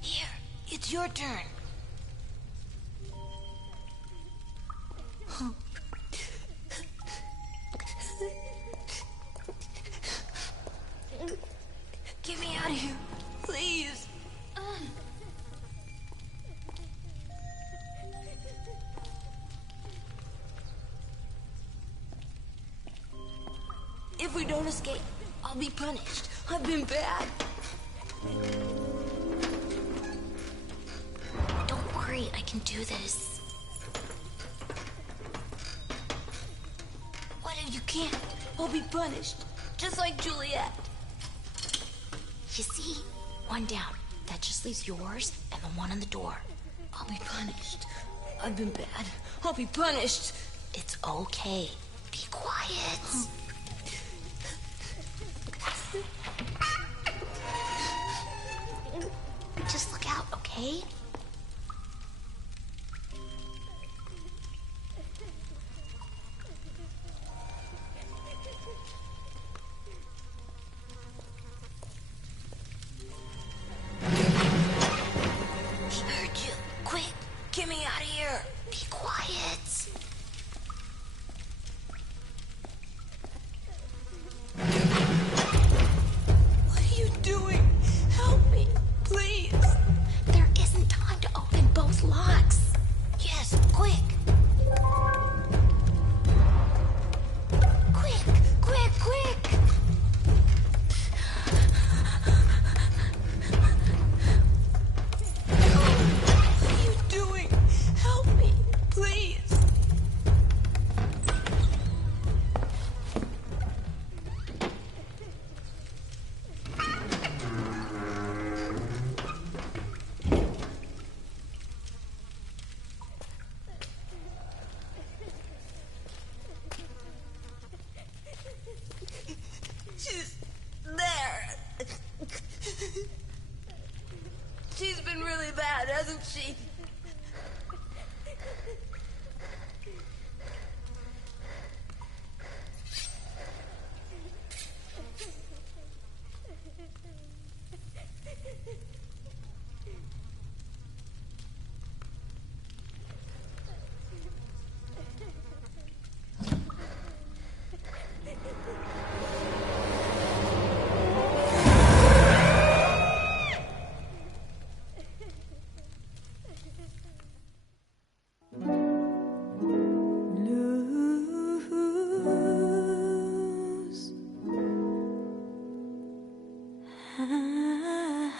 Here, it's your turn. Get me out of here, please. If we don't escape, I'll be punished. I've been bad. Don't worry, I can do this. What if you can't? I'll be punished, just like Juliet. You see? One down. That just leaves yours and the one on the door. I'll be punished. I've been bad. I'll be punished. It's okay. Be quiet. Just look out, okay? He heard you. Quick, get me out of here. Be quiet. What are you doing? Help me, please. There isn't time to open both locks. Yes, quick. Quick, quick, quick. What are you doing? Help me, please. She's there. She's been really bad, hasn't she? Lose and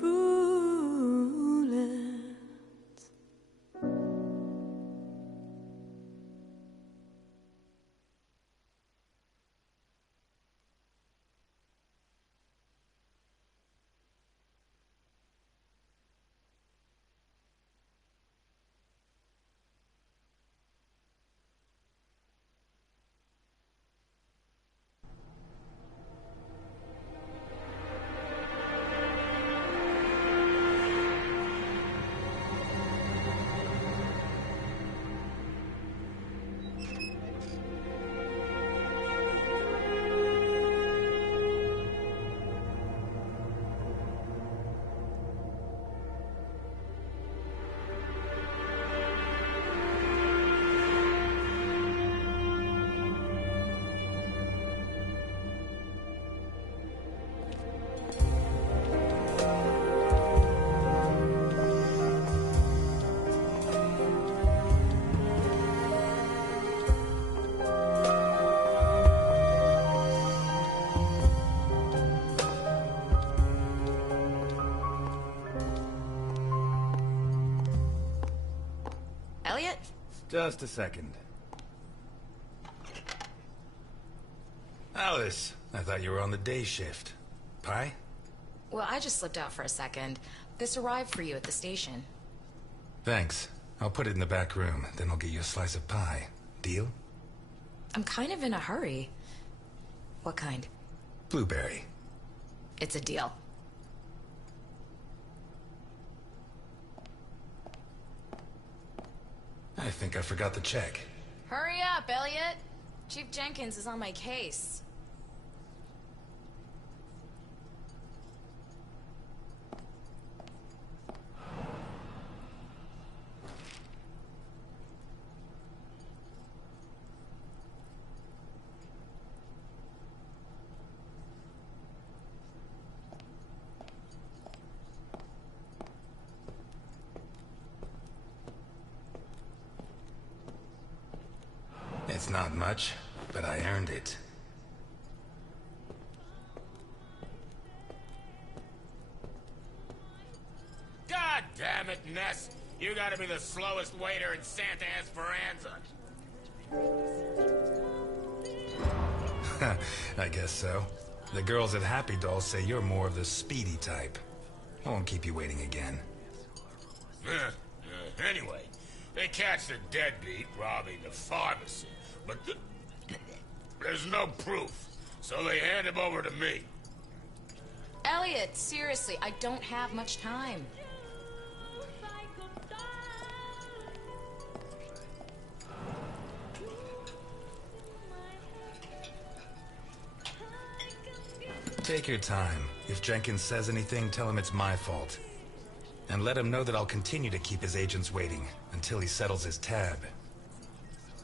bullets. Elliot? Just a second. Alice, I thought you were on the day shift. Pie? Well, I just slipped out for a second. This arrived for you at the station. Thanks. I'll put it in the back room, then I'll get you a slice of pie. Deal? I'm kind of in a hurry. What kind? Blueberry. It's a deal. I think I forgot the check. Hurry up, Elliot. Chief Jenkins is on my case. It's not much, but I earned it. God damn it, Ness! You gotta be the slowest waiter in Santa Esperanza. I guess so. The girls at Happy Doll say you're more of the speedy type. I won't keep you waiting again. Anyway, they catch the deadbeat robbing the pharmacy, but there's no proof, so they hand him over to me. Elliot, seriously, I don't have much time. Take your time. If Jenkins says anything, tell him it's my fault. And let him know that I'll continue to keep his agents waiting until he settles his tab.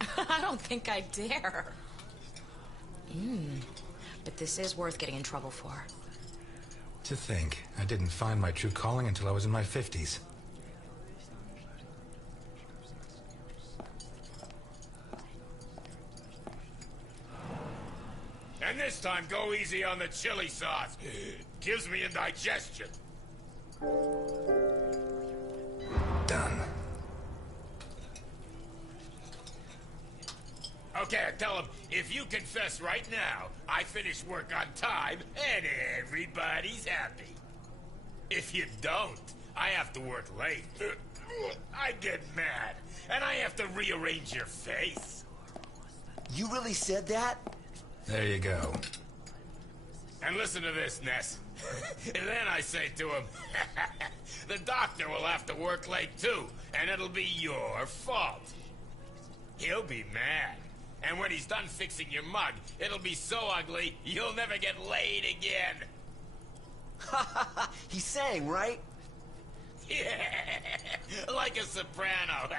I don't think I dare. But this is worth getting in trouble for. To think, I didn't find my true calling until I was in my 50s. And this time, go easy on the chili sauce. Gives me indigestion. Done. Okay, tell him, if you confess right now, I finish work on time, and everybody's happy. If you don't, I have to work late. I get mad, and I have to rearrange your face. You really said that? There you go. And listen to this, Ness. And then I say to him, the doctor will have to work late too, and it'll be your fault. He'll be mad. And when he's done fixing your mug, it'll be so ugly, you'll never get laid again. He sang, right? Yeah, like a soprano.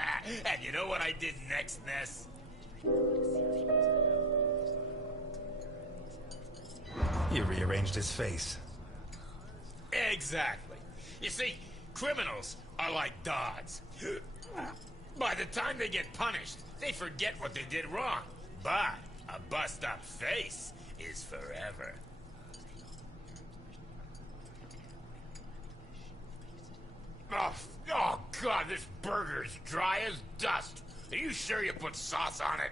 And you know what I did next, Ness? You rearranged his face. Exactly. You see, criminals are like dogs. By the time they get punished, they forget what they did wrong. But a bust-up face is forever. Oh, God, this burger's dry as dust. Are you sure you put sauce on it?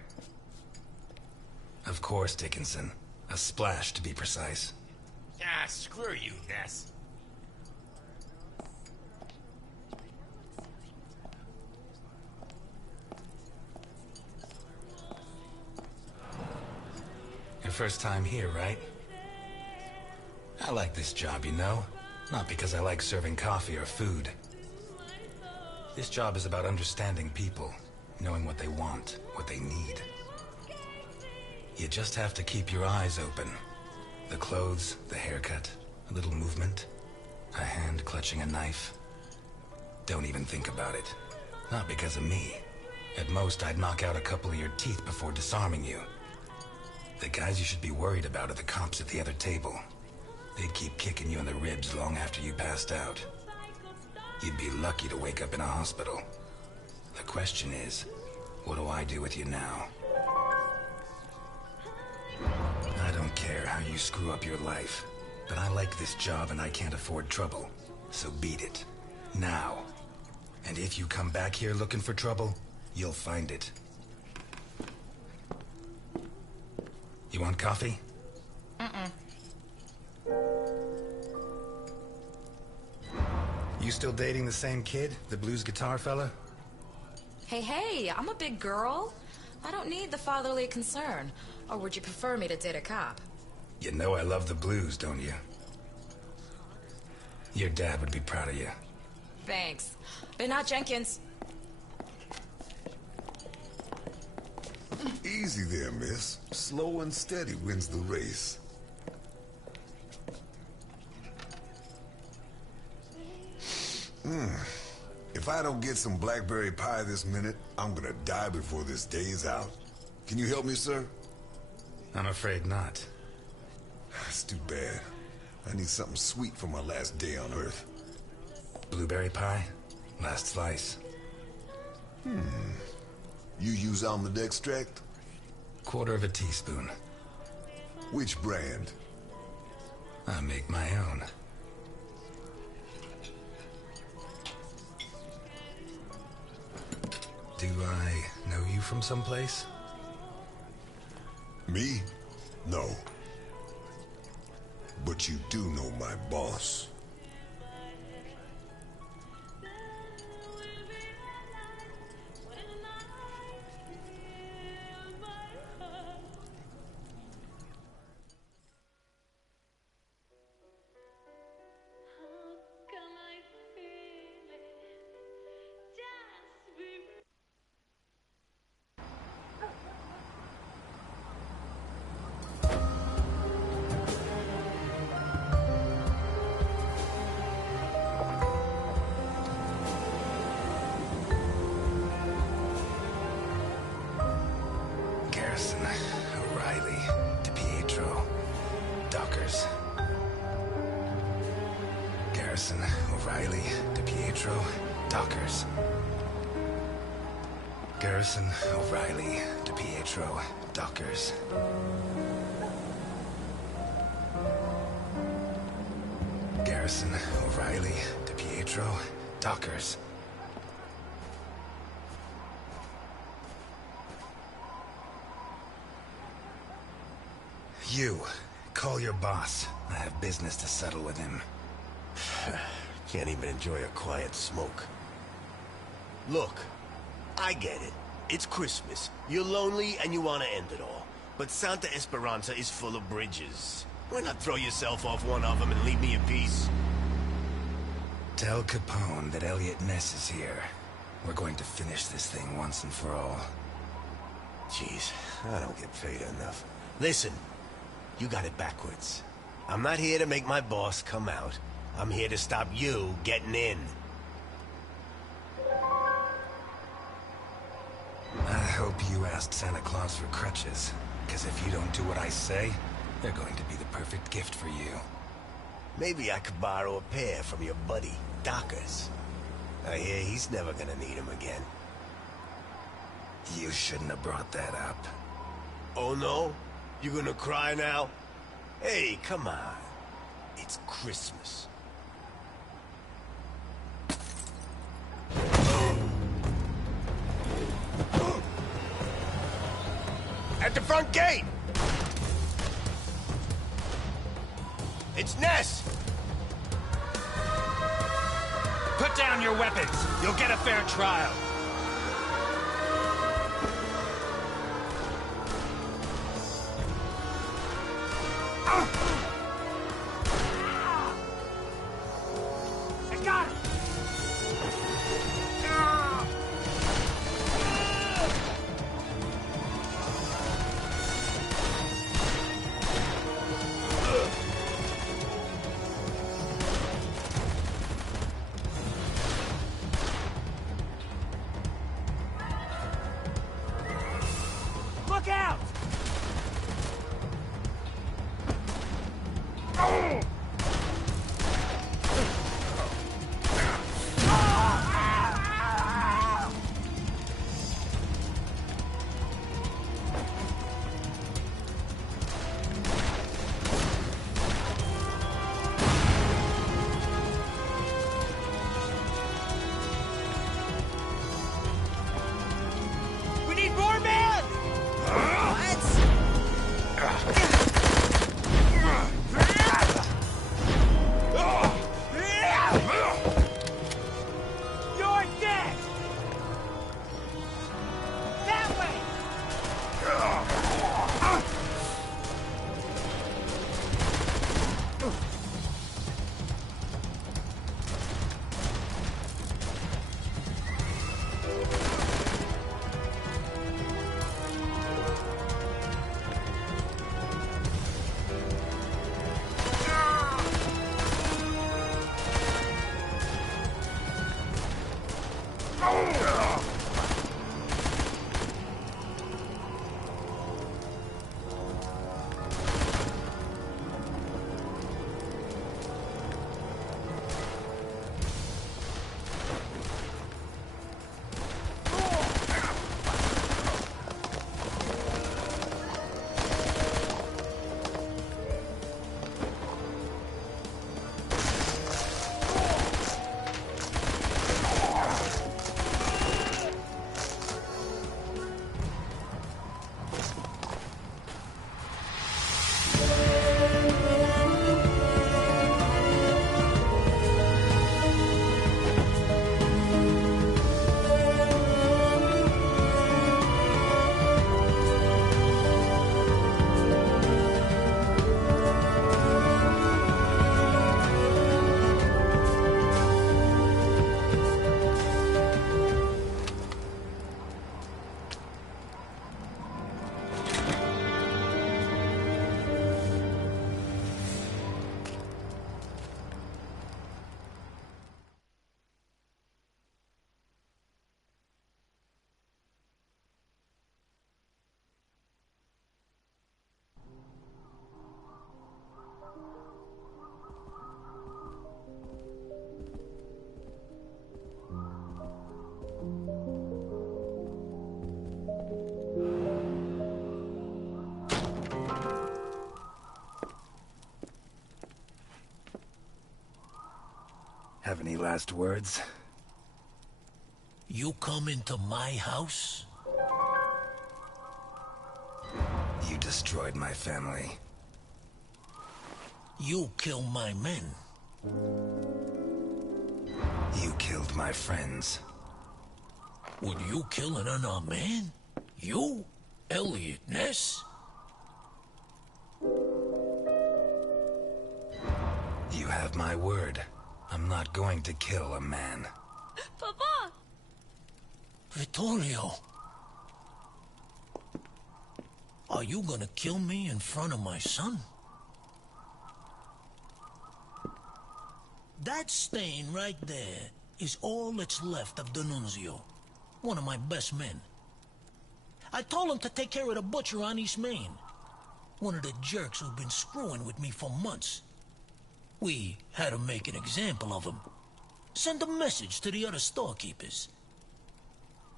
Of course, Dickinson. A splash, to be precise. Ah, screw you, Ness. Your first time here, right? I like this job, you know? Not because I like serving coffee or food. This job is about understanding people, knowing what they want, what they need. You just have to keep your eyes open. The clothes, the haircut, a little movement, a hand clutching a knife. Don't even think about it. Not because of me. At most, I'd knock out a couple of your teeth before disarming you. The guys you should be worried about are the cops at the other table. They'd keep kicking you in the ribs long after you passed out. You'd be lucky to wake up in a hospital. The question is, what do I do with you now? I don't care how you screw up your life, but I like this job and I can't afford trouble. So beat it. Now. And if you come back here looking for trouble, you'll find it. You want coffee? You still dating the same kid, the blues guitar fella? Hey, I'm a big girl. I don't need the fatherly concern. Or would you prefer me to date a cop? You know I love the blues, don't you? Your dad would be proud of you. Thanks. Bernard Jenkins. Easy there, miss. Slow and steady wins the race. If I don't get some blackberry pie this minute, I'm gonna die before this day is out. Can you help me, sir? I'm afraid not. It's too bad. I need something sweet for my last day on Earth. Blueberry pie? Last slice. You use almond extract? Quarter of a teaspoon. Which brand? I make my own. Do I know you from someplace? Me? No. But you do know my boss. Garrison, O'Reilly, DiPietro, Dockers. Garrison, O'Reilly, DiPietro, Dockers. Garrison, O'Reilly, DiPietro, Dockers. Garrison, O'Reilly, DiPietro, Dockers. You, call your boss. I have business to settle with him. Can't even enjoy a quiet smoke. Look, I get it. It's Christmas. You're lonely and you want to end it all. But Santa Esperanza is full of bridges. Why not throw yourself off one of them and leave me in peace? Tell Capone that Elliot Ness is here. We're going to finish this thing once and for all. Jeez, I don't get paid enough. Listen, you got it backwards. I'm not here to make my boss come out. I'm here to stop you getting in. I hope you asked Santa Claus for crutches, because if you don't do what I say, they're going to be the perfect gift for you. Maybe I could borrow a pair from your buddy, Dockers. I hear he's never gonna need them again. You shouldn't have brought that up. Oh no? You gonna cry now? Hey, come on. It's Christmas. At the front gate! It's Ness! Put down your weapons. You'll get a fair trial. I got him! Have any last words? You come into my house? You destroyed my family. You kill my men. You killed my friends. Would you kill an unarmed man? You? Elliot Ness? You have my word. I'm not going to kill a man. Papa! Vittorio. Are you gonna kill me in front of my son? That stain right there is all that's left of D'Annunzio, one of my best men. I told him to take care of the butcher on East Main, one of the jerks who've been screwing with me for months. We had to make an example of him. Send a message to the other storekeepers.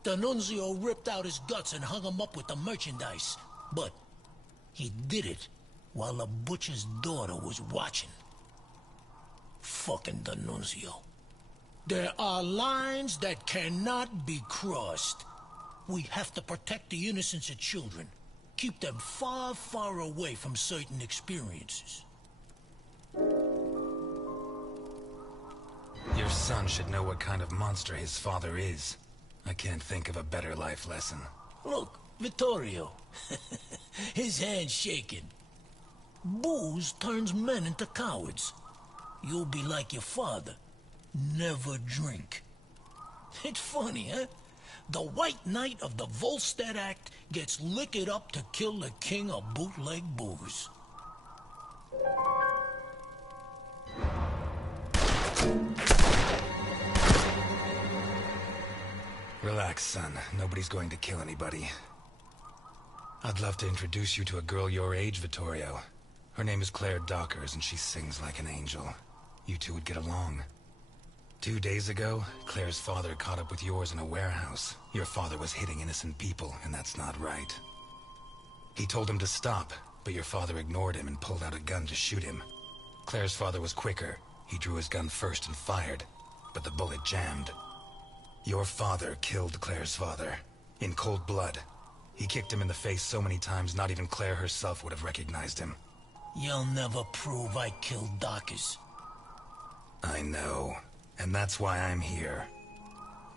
D'Annunzio ripped out his guts and hung him up with the merchandise, but he did it while the butcher's daughter was watching. Fucking D'Annunzio. There are lines that cannot be crossed. We have to protect the innocence of children. Keep them far, far away from certain experiences. Your son should know what kind of monster his father is. I can't think of a better life lesson. Look, Vittorio. His hand's shaking. Booze turns men into cowards. You'll be like your father. Never drink. It's funny, huh? The White Knight of the Volstead Act gets liquored up to kill the king of bootleg booze. Relax, son. Nobody's going to kill anybody. I'd love to introduce you to a girl your age, Vittorio. Her name is Claire Dockers, and she sings like an angel. You two would get along. 2 days ago, Claire's father caught up with yours in a warehouse. Your father was hitting innocent people, and that's not right. He told him to stop, but your father ignored him and pulled out a gun to shoot him. Claire's father was quicker. He drew his gun first and fired, but the bullet jammed. Your father killed Claire's father, in cold blood. He kicked him in the face so many times not even Claire herself would have recognized him. You'll never prove I killed Dockers. I know, and that's why I'm here.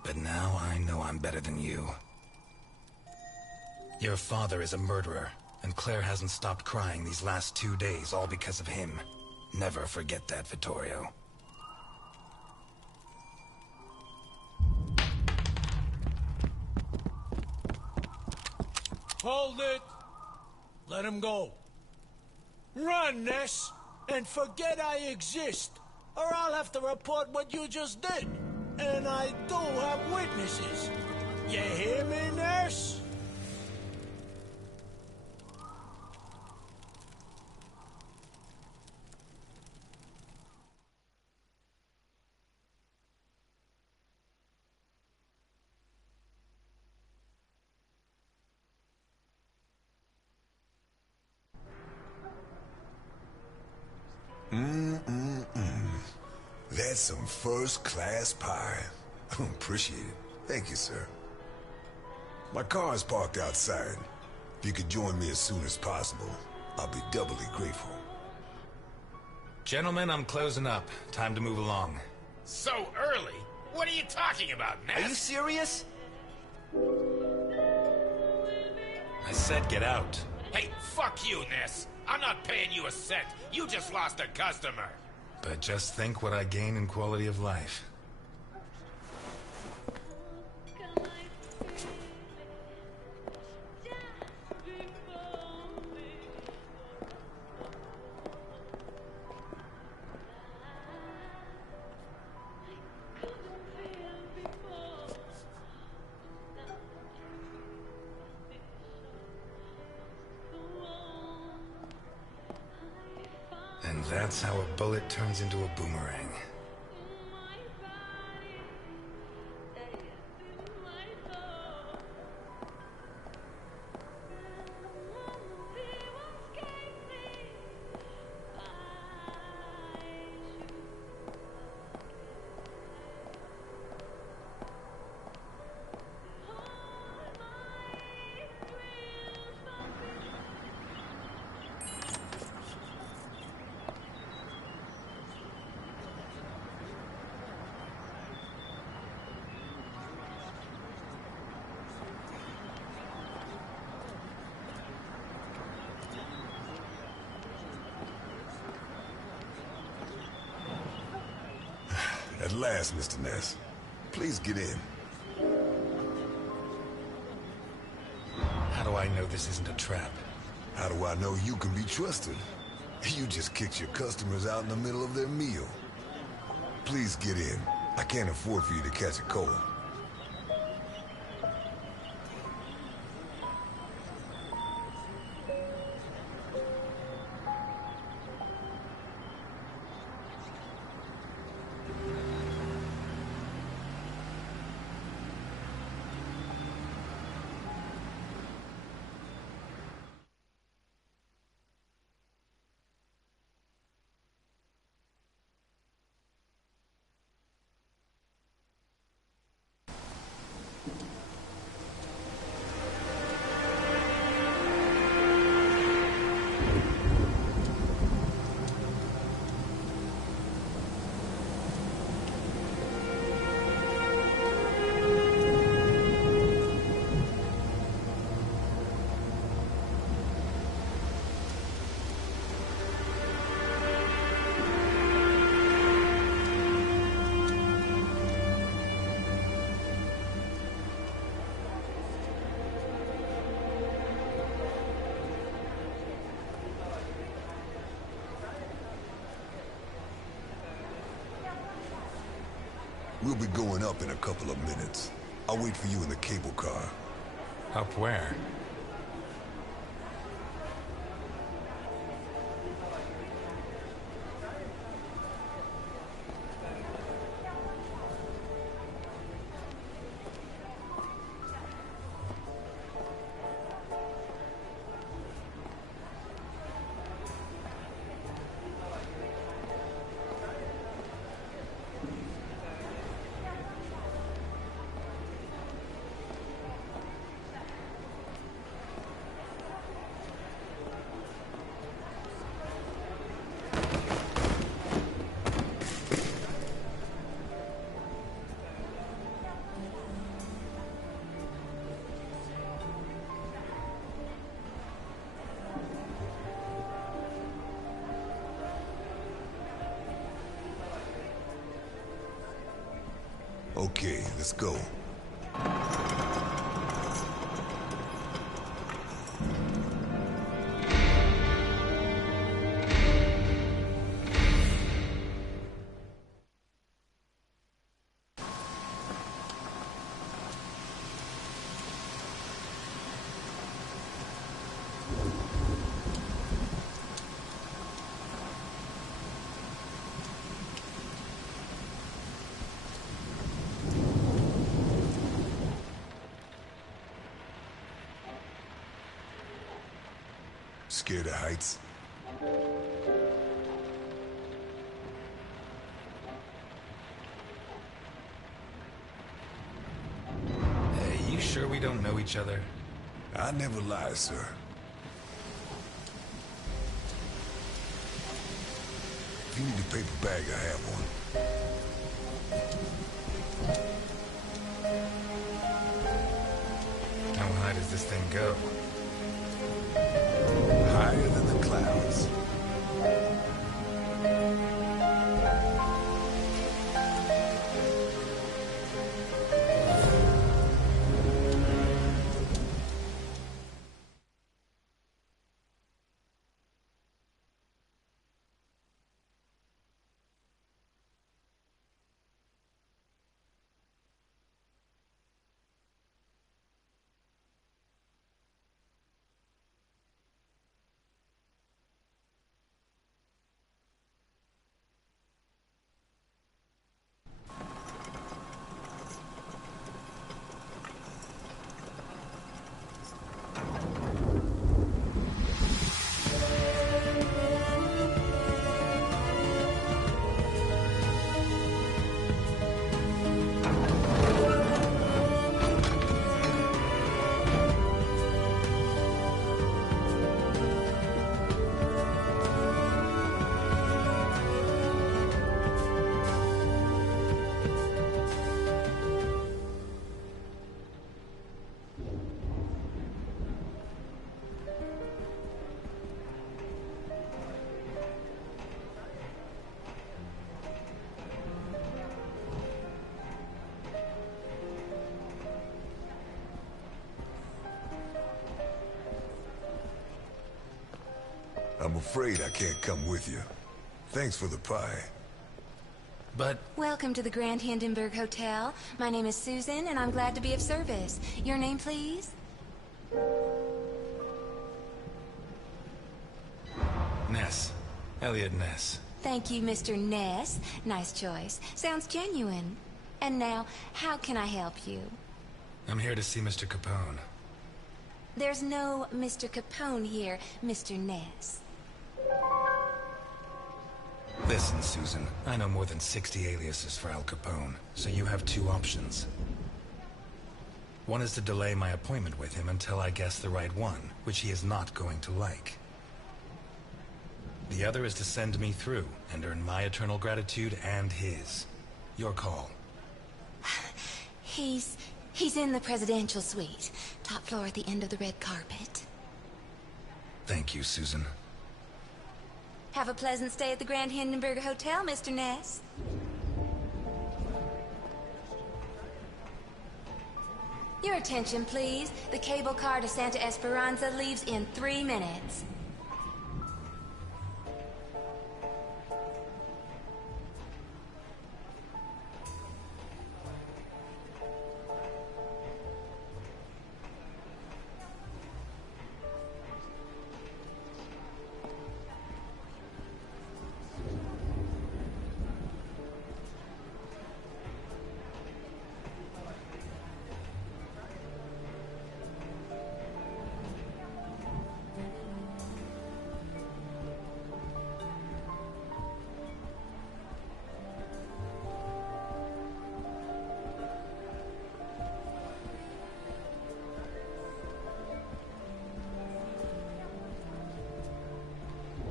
But now I know I'm better than you. Your father is a murderer, and Claire hasn't stopped crying these last 2 days, all because of him. Never forget that, Vittorio. Hold it! Let him go. Run, Ness, and forget I exist, or I'll have to report what you just did. And I do have witnesses. You hear me, Ness? That's some first-class pie. Appreciate it. Thank you, sir. My car's parked outside. If you could join me as soon as possible, I'll be doubly grateful. Gentlemen, I'm closing up. Time to move along. So early? What are you talking about, Ness? Are you serious? I said get out. Hey, fuck you, Ness. I'm not paying you a cent. You just lost a customer. But just think what I gain in quality of life. And that's how a bullet turns into a boomerang. At last, Mr. Ness. Please get in. How do I know this isn't a trap? How do I know you can be trusted? You just kicked your customers out in the middle of their meal. Please get in. I can't afford for you to catch a cold. We'll be going up in a couple of minutes. I'll wait for you in the cable car. Up where? Okay, let's go. Scared of heights? Hey, you sure we don't know each other? I never lie, sir. If you need a paper bag, I have one. How high does this thing go? Higher than the clouds. I'm afraid I can't come with you. Thanks for the pie. But... Welcome to the Grand Hindenburg Hotel. My name is Susan, and I'm glad to be of service. Your name, please? Ness. Elliot Ness. Thank you, Mr. Ness. Nice choice. Sounds genuine. And now, how can I help you? I'm here to see Mr. Capone. There's no Mr. Capone here, Mr. Ness. Listen, Susan. I know more than 60 aliases for Al Capone, so you have two options. One is to delay my appointment with him until I guess the right one, which he is not going to like. The other is to send me through and earn my eternal gratitude and his. Your call. He's in the presidential suite. Top floor at the end of the red carpet. Thank you, Susan. Have a pleasant stay at the Grand Hindenburg Hotel, Mr. Ness. Your attention, please. The cable car to Santa Esperanza leaves in 3 minutes.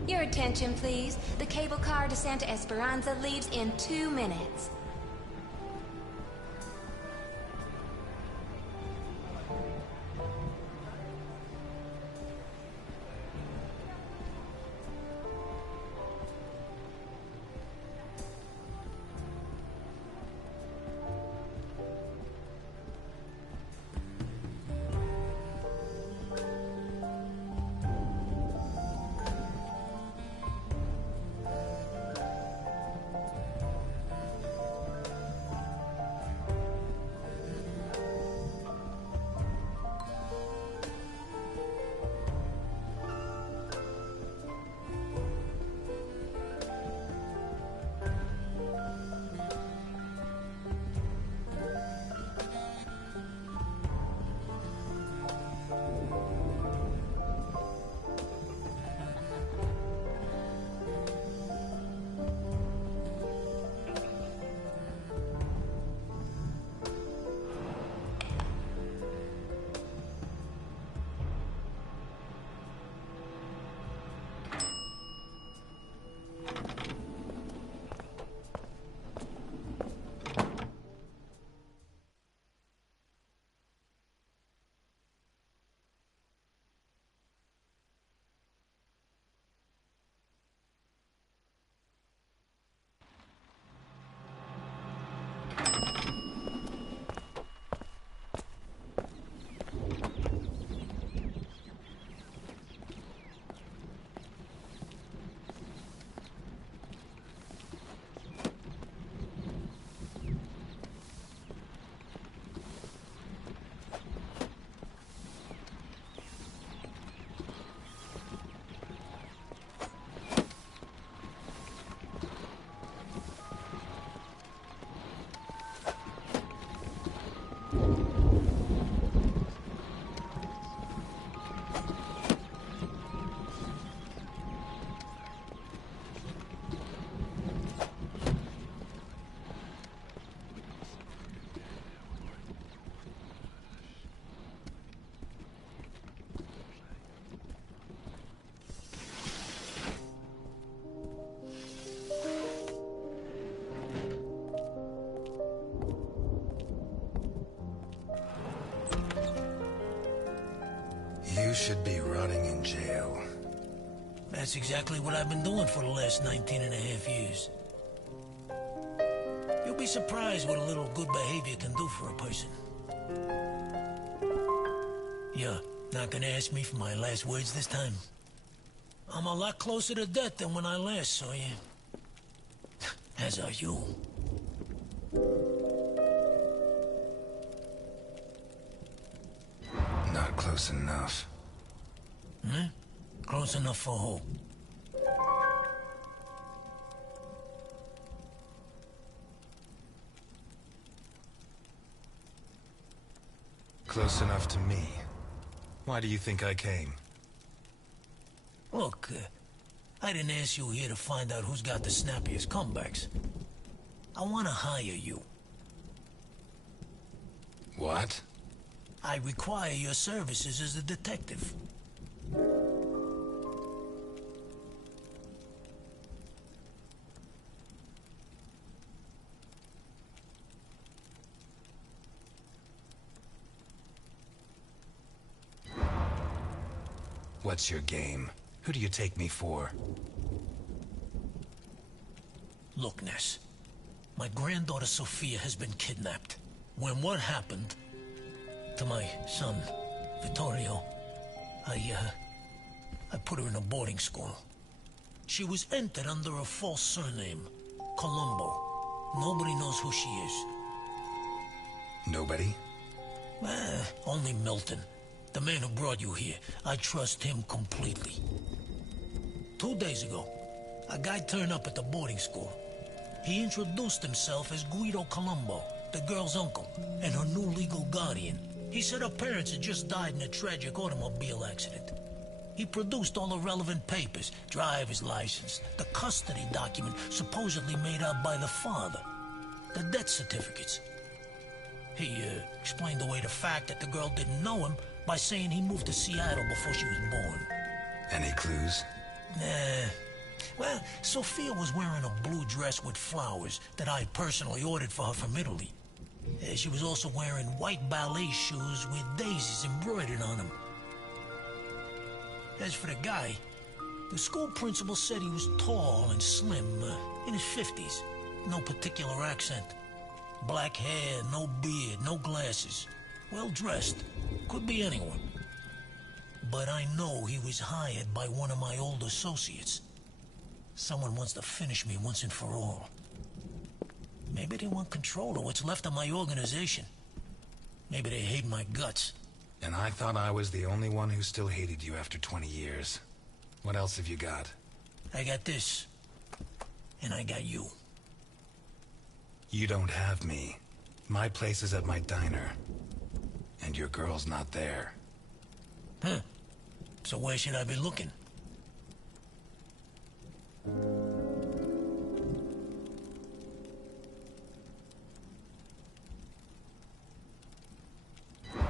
Your attention, please. The cable car to Santa Esperanza leaves in 2 minutes. You should be rotting in jail. That's exactly what I've been doing for the last 19 and a half years. You'll be surprised what a little good behavior can do for a person. You're not gonna ask me for my last words this time? I'm a lot closer to death than when I last saw you. As are you. Not close enough. Hmm? Close enough for who? Close enough to me. Why do you think I came? Look, I didn't ask you here to find out who's got the snappiest comebacks. I want to hire you. What? I require your services as a detective. What's your game? Who do you take me for? Look, Ness. My granddaughter Sophia has been kidnapped. When what happened to my son, Vittorio, I put her in a boarding school. She was entered under a false surname, Colombo. Nobody knows who she is. Nobody? Only Milton. The man who brought you here. I trust him completely. 2 days ago, a guy turned up at the boarding school. He introduced himself as Guido Colombo, the girl's uncle, and her new legal guardian. He said her parents had just died in a tragic automobile accident. He produced all the relevant papers, driver's license, the custody document supposedly made out by the father, the death certificates. He explained away the fact that the girl didn't know him by saying he moved to Seattle before she was born. Any clues? Well, Sophia was wearing a blue dress with flowers that I personally ordered for her from Italy. She was also wearing white ballet shoes with daisies embroidered on them. As for the guy, the school principal said he was tall and slim, in his 50s. No particular accent. Black hair, no beard, no glasses. Well-dressed. Could be anyone. But I know he was hired by one of my old associates. Someone wants to finish me once and for all. Maybe they want control of what's left of my organization. Maybe they hate my guts. And I thought I was the only one who still hated you after 20 years. What else have you got? I got this. And I got you. You don't have me. My place is at my diner. And your girl's not there. Huh. So where should I be looking?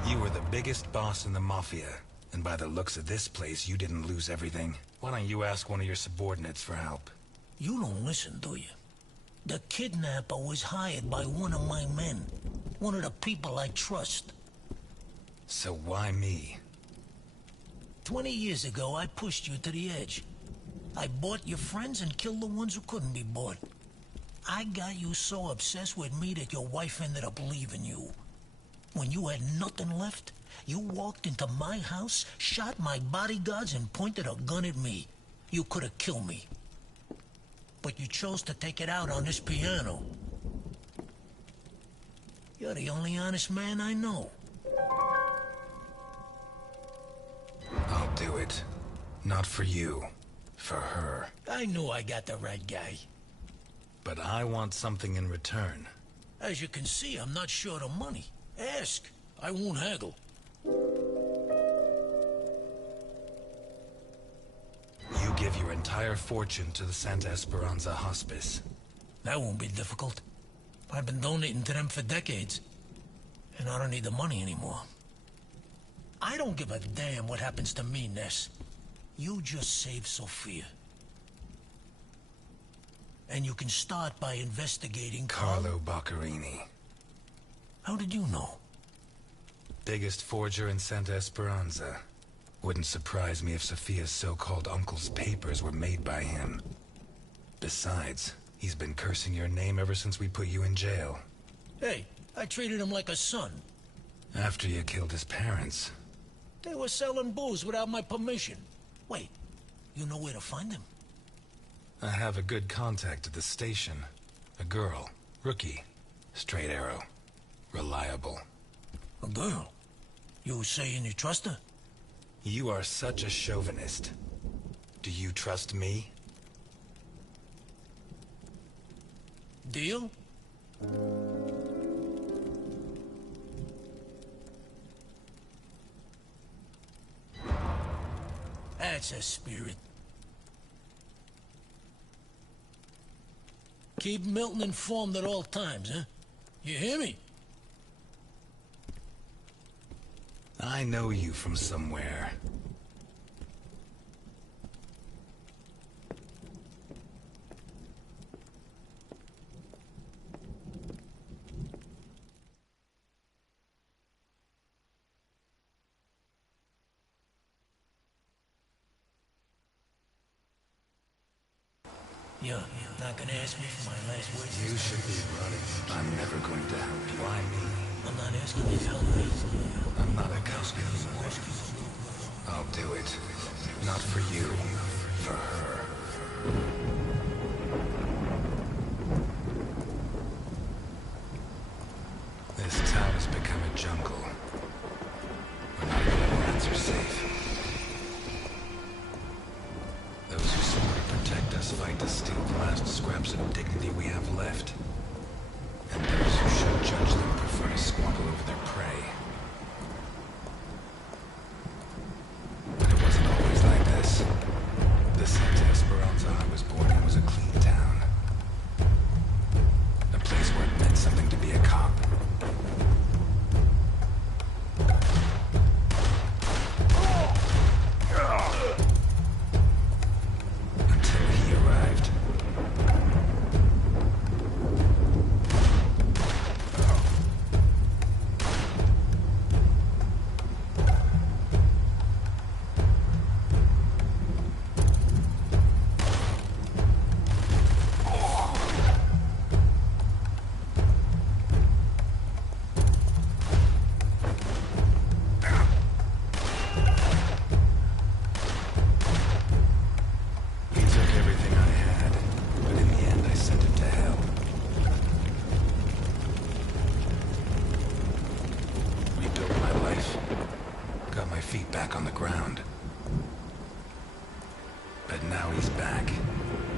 You were the biggest boss in the Mafia. And by the looks of this place, you didn't lose everything. Why don't you ask one of your subordinates for help? You don't listen, do you? The kidnapper was hired by one of my men. One of the people I trust. So why me? 20 years ago, I pushed you to the edge. I bought your friends and killed the ones who couldn't be bought. I got you so obsessed with me that your wife ended up leaving you. When you had nothing left, you walked into my house, shot my bodyguards, and pointed a gun at me. You could have killed me. But you chose to take it out on this piano. You're the only honest man I know. I'll do it. Not for you. For her. I knew I got the right guy. But I want something in return. As you can see, I'm not short of money. Ask. I won't haggle. You give your entire fortune to the Santa Esperanza Hospice. That won't be difficult. I've been donating to them for decades. And I don't need the money anymore. I don't give a damn what happens to me, Ness. You just save Sophia. And you can start by investigating Carlo Boccherini. How did you know? Biggest forger in Santa Esperanza. Wouldn't surprise me if Sophia's so-called uncle's papers were made by him. Besides, he's been cursing your name ever since we put you in jail. Hey, I treated him like a son. After you killed his parents. They were selling booze without my permission. Wait, You know where to find him? I have a good contact at the station. A girl. Rookie. Straight arrow. Reliable. A girl? You saying you trust her? You are such a chauvinist. Do you trust me? Deal? That's a spirit. Keep Milton informed at all times, huh? You hear me? I know you from somewhere. You're not gonna ask me for my last words? You should be running. I'm never going to help you. Why me? I'm not asking you to help me. I'm not a cop anymore. I'll do it. Not for you. For her. This town has become a jungle. Where not even the rats are safe. Those who swore to protect us fight to steal the last scraps of dignity we have left. And those who should judge them prefer to squabble over their prey. But it wasn't always like this. The Santa Esperanza I was born in was a clean town. A place where it meant something to be a cop. Until he arrived. He took everything I had, but in the end I sent him to hell. Rebuilt my life. Got my feet back on the ground. But now he's back.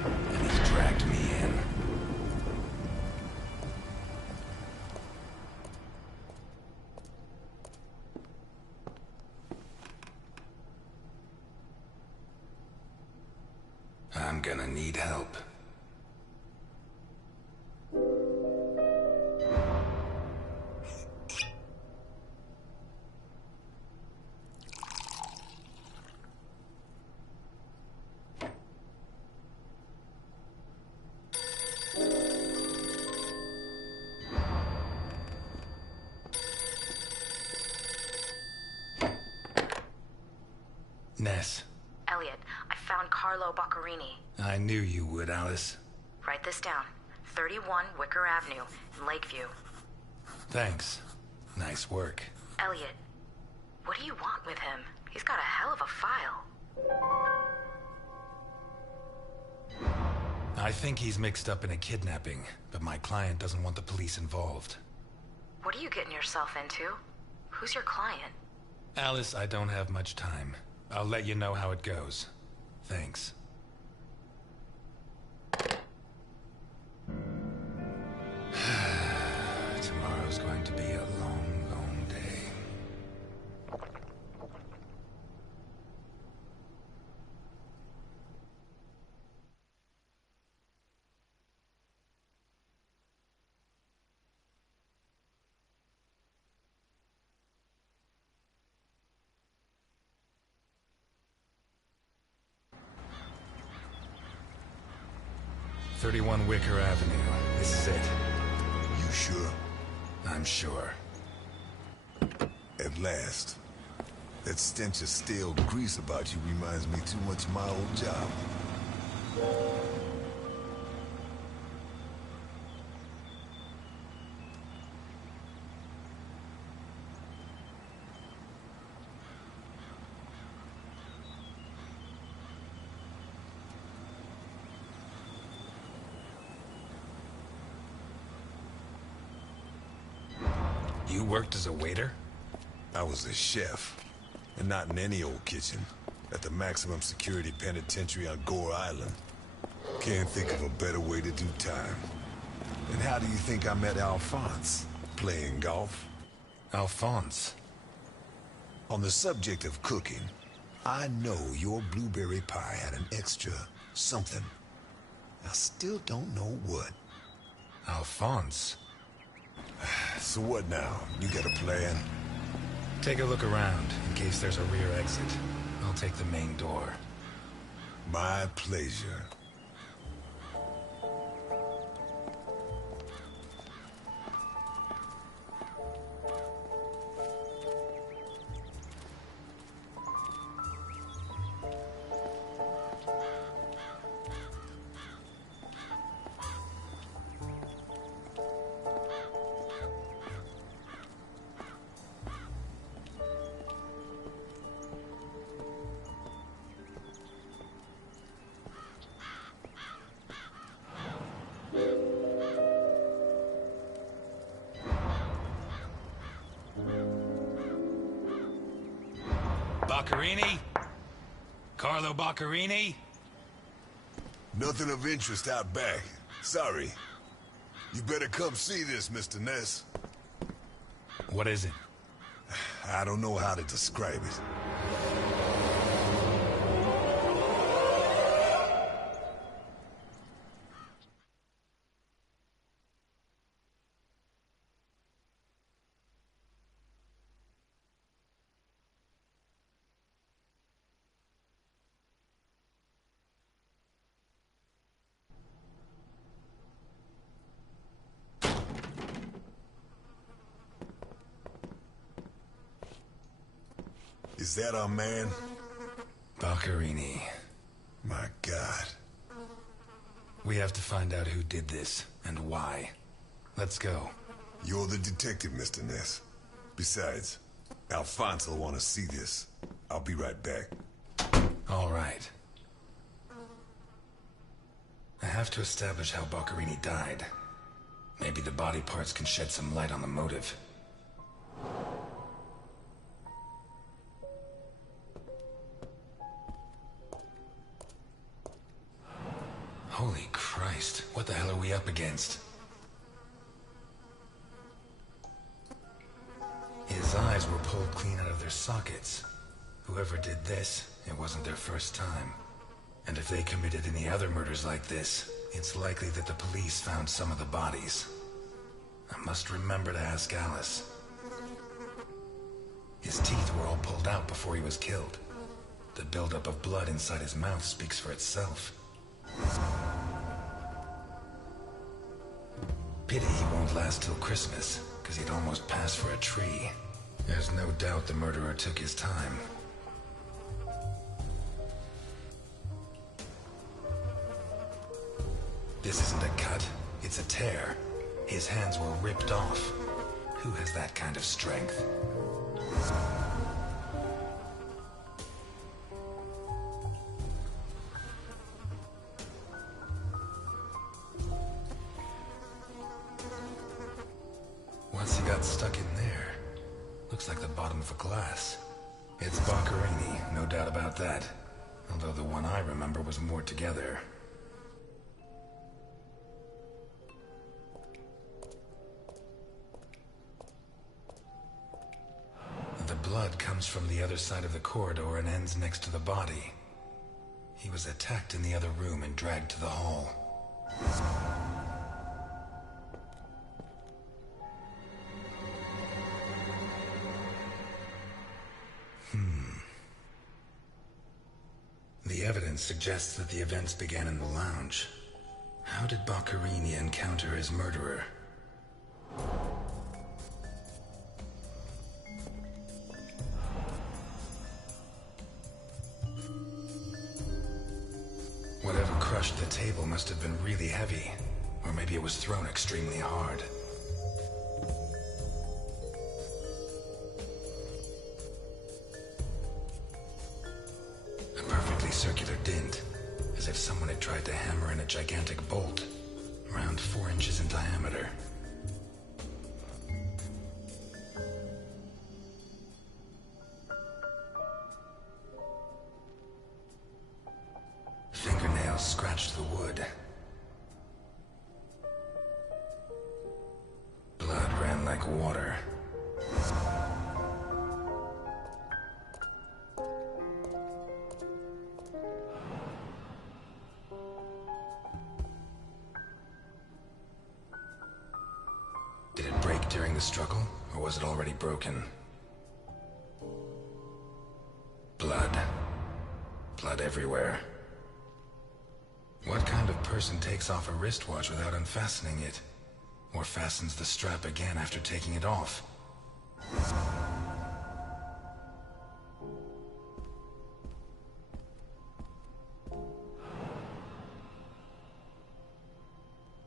And he's dragged me in. I'm gonna need help. Ness, Elliot, I found Carlo Boccarini. I knew you would, Alice. Write this down. 31 Wicker Avenue in Lakeview. Thanks. Nice work. Elliot, what do you want with him? He's got a hell of a file. I think he's mixed up in a kidnapping, but my client doesn't want the police involved. What are you getting yourself into? Who's your client? Alice, I don't have much time. I'll let you know how it goes. Thanks. Tomorrow's going to be a long, long day. "31 Wicker Avenue. This is it." You sure? I'm sure. At last. That stench of stale grease about you reminds me too much of my old job. You worked as a waiter? I was a chef. And not in any old kitchen. At the maximum security penitentiary on Gore Island. Can't think of a better way to do time. And how do you think I met Alphonse? Playing golf? Alphonse? On the subject of cooking, I know your blueberry pie had an extra something. I still don't know what. Alphonse? So what now? You got a plan? Take a look around, in case there's a rear exit. I'll take the main door. My pleasure. Boccherini? Carlo Boccherini? Nothing of interest out back. Sorry. You better come see this, Mr. Ness. What is it? I don't know how to describe it. Is that our man? Boccherini. My God. We have to find out who did this, and why. Let's go. You're the detective, Mr. Ness. Besides, Alphonse will want to see this. I'll be right back. All right. I have to establish how Boccherini died. Maybe the body parts can shed some light on the motive. Holy Christ, what the hell are we up against? His eyes were pulled clean out of their sockets. Whoever did this, it wasn't their first time. And if they committed any other murders like this, it's likely that the police found some of the bodies. I must remember to ask Alice. His teeth were all pulled out before he was killed. The buildup of blood inside his mouth speaks for itself. Pity he won't last till Christmas, because he'd almost pass for a tree. There's no doubt the murderer took his time. This isn't a cut, it's a tear. His hands were ripped off. Who has that kind of strength? Once he got stuck in there, looks like the bottom of a glass. It's Boccherini, no doubt about that. Although the one I remember was more together. The blood comes from the other side of the corridor and ends next to the body. He was attacked in the other room and dragged to the hall. The evidence suggests that the events began in the lounge. How did Boccherini encounter his murderer? Whatever crushed the table must have been really heavy, or maybe it was thrown extremely hard. A perfectly circular dint, as if someone had tried to hammer in a gigantic bolt, around 4 inches in diameter. flowing like water. Did it break during the struggle, or was it already broken? Blood. Blood everywhere. What kind of person takes off a wristwatch without unfastening it? Or fastens the strap again after taking it off?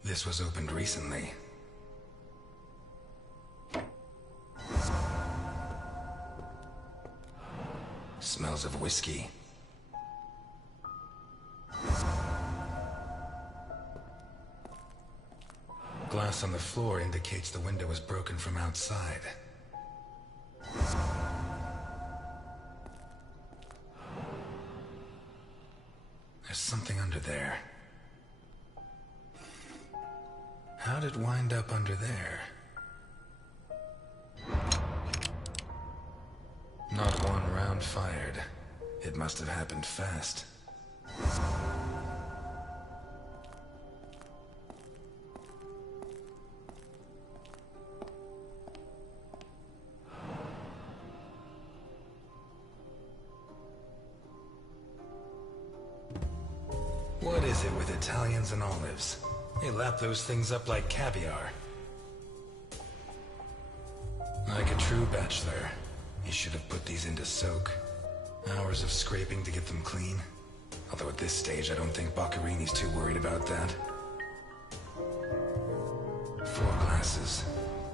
This was opened recently. Smells of whiskey. Glass on the floor indicates the window was broken from outside. There's something under there. How'd it wind up under there? Not one round fired. It must have happened fast. What is it with Italians and olives? They lap those things up like caviar. Like a true bachelor, you should have put these into soak. Hours of scraping to get them clean. Although at this stage, I don't think Boccarini's too worried about that. 4 glasses.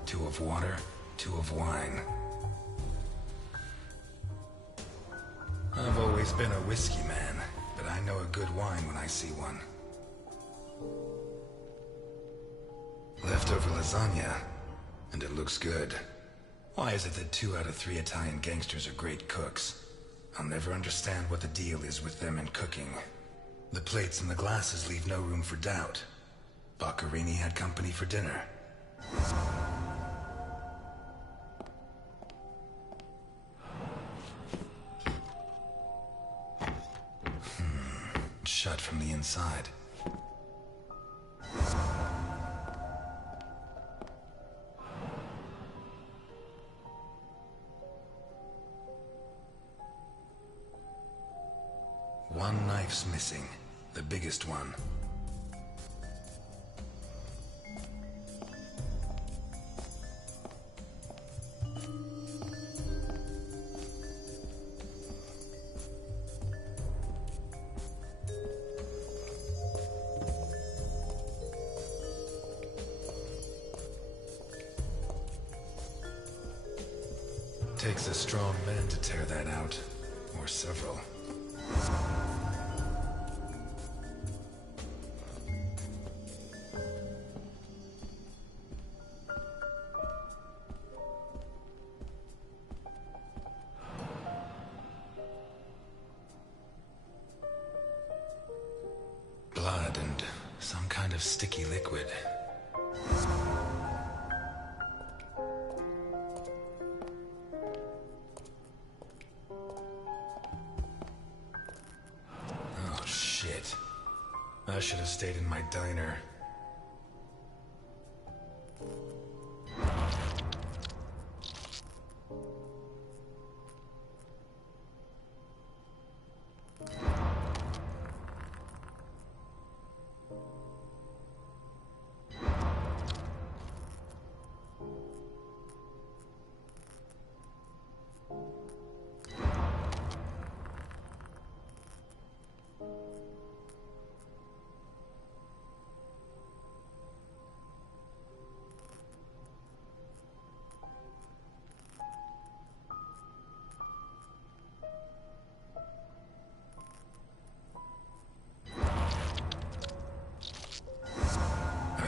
2 of water, 2 of wine. I've always been a whiskey man, but I know a good wine when I see one. Leftover lasagna, and it looks good. Why is it that 2 out of 3 Italian gangsters are great cooks? I'll never understand what the deal is with them and cooking. The plates and the glasses leave no room for doubt. Boccarini had company for dinner. Shut from the inside. One knife's missing, the biggest one. Takes a strong man to tear that out, or several. Blood and some kind of sticky liquid. Oh, shit. I should have stayed in my diner.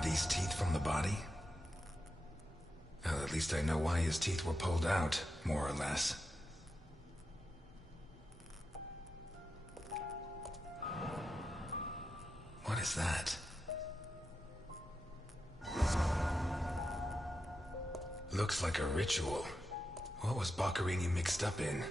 These teeth from the body? Well, at least I know why his teeth were pulled out, more or less. What is that? Looks like a ritual. What was Boccherini mixed up in?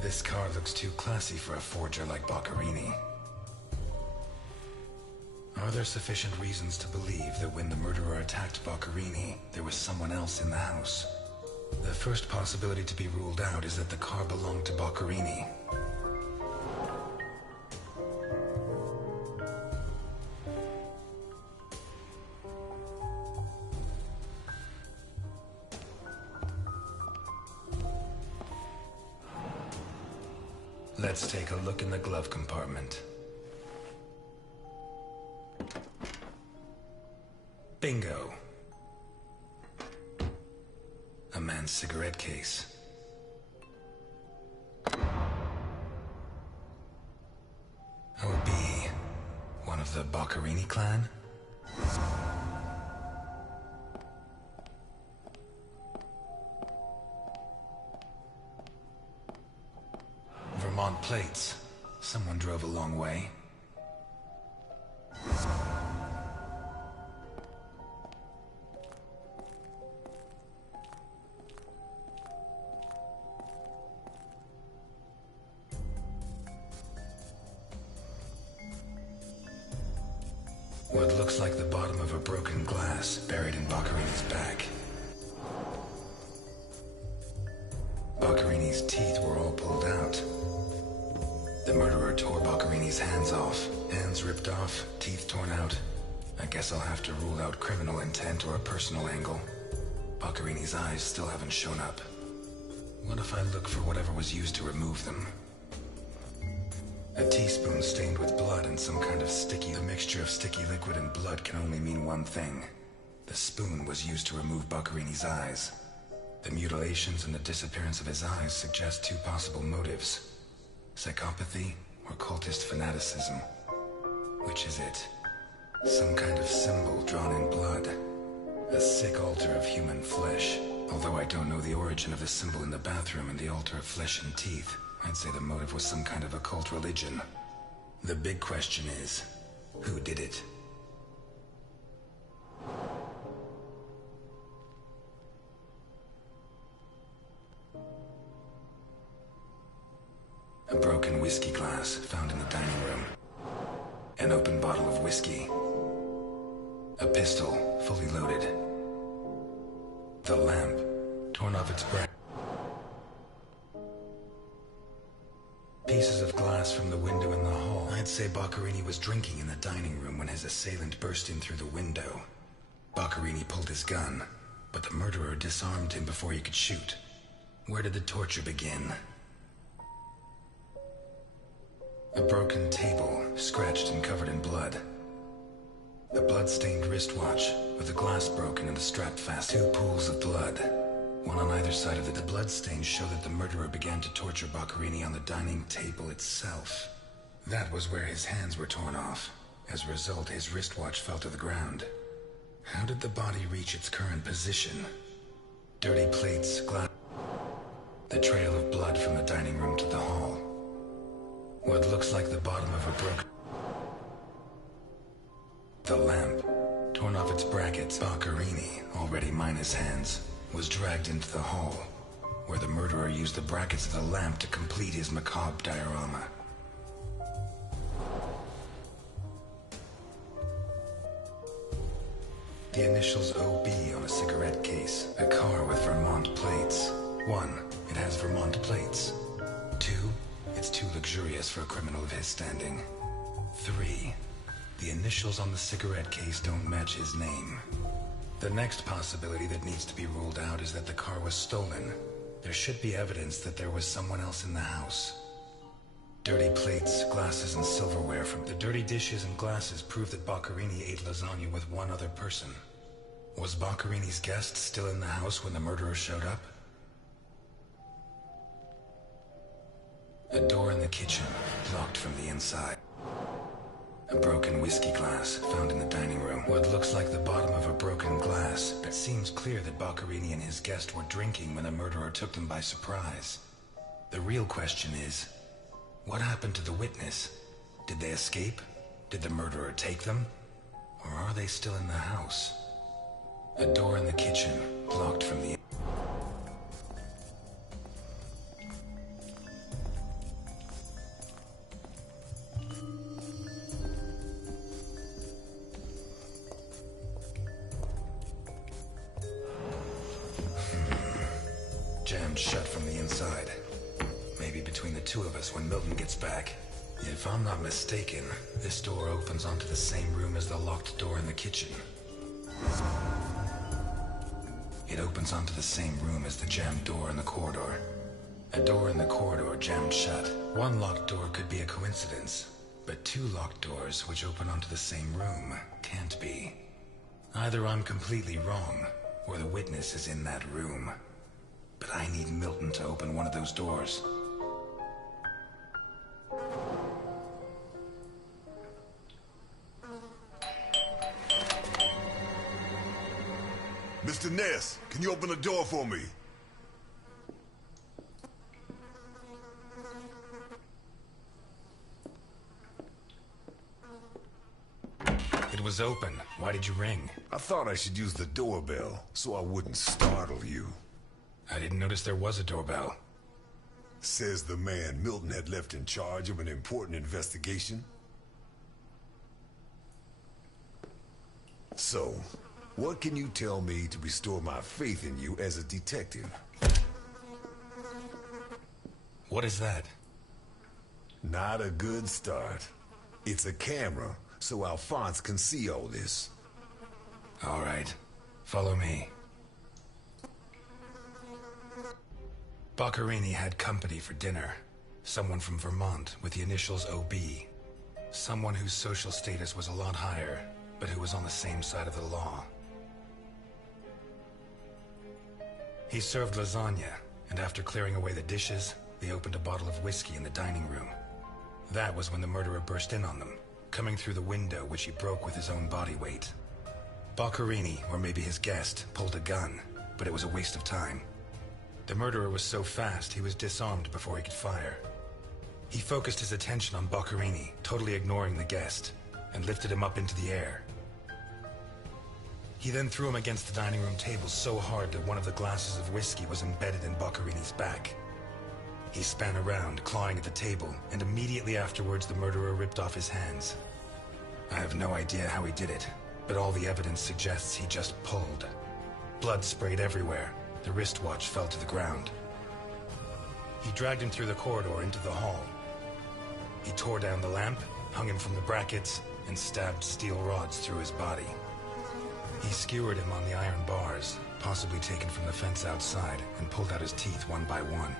This car looks too classy for a forger like Boccherini. Are there sufficient reasons to believe that when the murderer attacked Boccherini, there was someone else in the house? The first possibility to be ruled out is that the car belonged to Boccherini. Let's take a look in the glove compartment. Bingo. A man's cigarette case. OB. One of the Boccherini clan? Vermont plates. Someone drove a long way. What looks like the bottom of a broken glass buried in Boccherini's back. Boccherini's teeth were all pulled out. The murderer tore Boccherini's hands off. Hands ripped off, teeth torn out. I guess I'll have to rule out criminal intent or a personal angle. Boccherini's eyes still haven't shown up. What if I look for whatever was used to remove them? A teaspoon stained with blood and some kind of sticky... The mixture of sticky liquid and blood can only mean one thing. The spoon was used to remove Boccherini's eyes. The mutilations and the disappearance of his eyes suggest two possible motives. Psychopathy or cultist fanaticism. Which is it? Some kind of symbol drawn in blood. A sick altar of human flesh. Although I don't know the origin of the symbol in the bathroom and the altar of flesh and teeth, I'd say the motive was some kind of occult religion. The big question is, who did it? A broken whiskey glass found in the dining room. An open bottle of whiskey. A pistol, fully loaded. The lamp, torn off its bracket. Pieces of glass from the window in the hall. I'd say Boccherini was drinking in the dining room when his assailant burst in through the window. Boccherini pulled his gun, but the murderer disarmed him before he could shoot. Where did the torture begin? A broken table, scratched and covered in blood. A blood-stained wristwatch, with the glass broken and the strap fast. Two pools of blood, one on either side of it. The bloodstains show that the murderer began to torture Boccherini on the dining table itself. That was where his hands were torn off. As a result, his wristwatch fell to the ground. How did the body reach its current position? Dirty plates, glass... The trail of blood from the dining room to the hall. What looks like the bottom of a broken... The lamp, torn off its brackets. Boccherini, already minus hands, was dragged into the hall, where the murderer used the brackets of the lamp to complete his macabre diorama. The initials OB on a cigarette case. A car with Vermont plates. 1, it has Vermont plates. 2, it's too luxurious for a criminal of his standing. 3, the initials on the cigarette case don't match his name. The next possibility that needs to be ruled out is that the car was stolen. There should be evidence that there was someone else in the house. Dirty plates, glasses, and silverware from the dirty dishes and glasses prove that Boccherini ate lasagna with one other person. Was Boccherini's guest still in the house when the murderer showed up? A door in the kitchen, locked from the inside. A A broken whiskey glass found in the dining room. What looks like the bottom of a broken glass. It seems clear that Boccherini and his guest were drinking when the murderer took them by surprise. The real question is, what happened to the witness? Did they escape? Did the murderer take them? Or are they still in the house? A door in the kitchen, locked from the... Jammed shut from the inside. Maybe between the two of us when Milton gets back. If I'm not mistaken, this door opens onto the same room as the locked door in the kitchen. It opens onto the same room as the jammed door in the corridor. A door in the corridor jammed shut. One locked door could be a coincidence, but two locked doors which open onto the same room can't be. Either I'm completely wrong, or the witness is in that room. But I need Milton to open one of those doors. Mr. Ness, can you open the door for me? It was open. Why did you ring? I thought I should use the doorbell, so I wouldn't startle you. I didn't notice there was a doorbell. Says the man Milton had left in charge of an important investigation. So, what can you tell me to restore my faith in you as a detective? What is that? Not a good start. It's a camera, so Alphonse can see all this. All right. Follow me. Boccherini had company for dinner. Someone from Vermont with the initials OB. Someone whose social status was a lot higher, but who was on the same side of the law. He served lasagna, and after clearing away the dishes, they opened a bottle of whiskey in the dining room. That was when the murderer burst in on them, coming through the window which he broke with his own body weight. Boccherini, or maybe his guest, pulled a gun, but it was a waste of time. The murderer was so fast, he was disarmed before he could fire. He focused his attention on Boccherini, totally ignoring the guest, and lifted him up into the air. He then threw him against the dining room table so hard that one of the glasses of whiskey was embedded in Boccherini's back. He span around, clawing at the table, and immediately afterwards the murderer ripped off his hands. I have no idea how he did it, but all the evidence suggests he just pulled. Blood sprayed everywhere. The wristwatch fell to the ground. He dragged him through the corridor into the hall. He tore down the lamp, hung him from the brackets, and stabbed steel rods through his body. He skewered him on the iron bars, possibly taken from the fence outside, and pulled out his teeth one by one.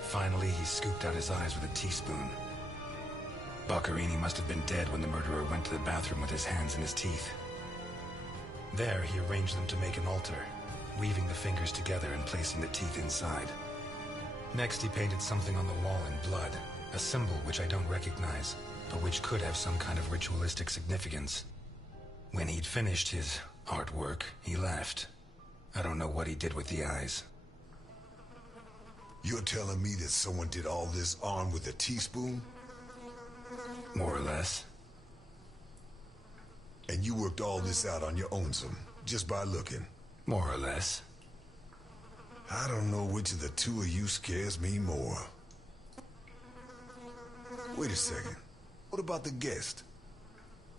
Finally, he scooped out his eyes with a teaspoon. Boccherini must have been dead when the murderer went to the bathroom with his hands in his teeth. There, he arranged them to make an altar, weaving the fingers together and placing the teeth inside. Next, he painted something on the wall in blood, a symbol which I don't recognize, but which could have some kind of ritualistic significance. When he'd finished his artwork, he left. I don't know what he did with the eyes. You're telling me that someone did all this armed with a teaspoon? More or less. And you worked all this out on your own, just by looking? More or less. I don't know which of the two of you scares me more. Wait a second. What about the guest?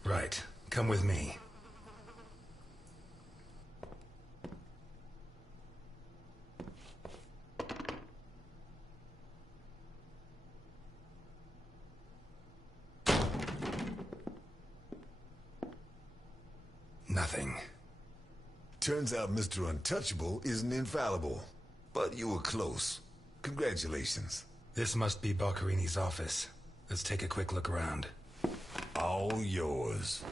Right. Come with me. Nothing. Turns out Mr. Untouchable isn't infallible. But you were close. Congratulations. This must be Boccherini's office. Let's take a quick look around. All yours.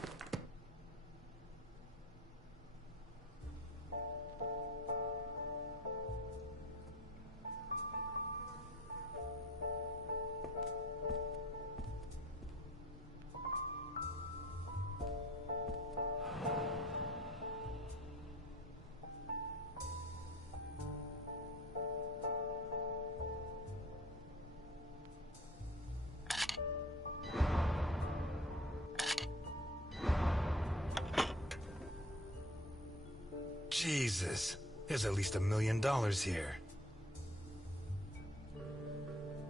Jesus. There's at least $1 million here.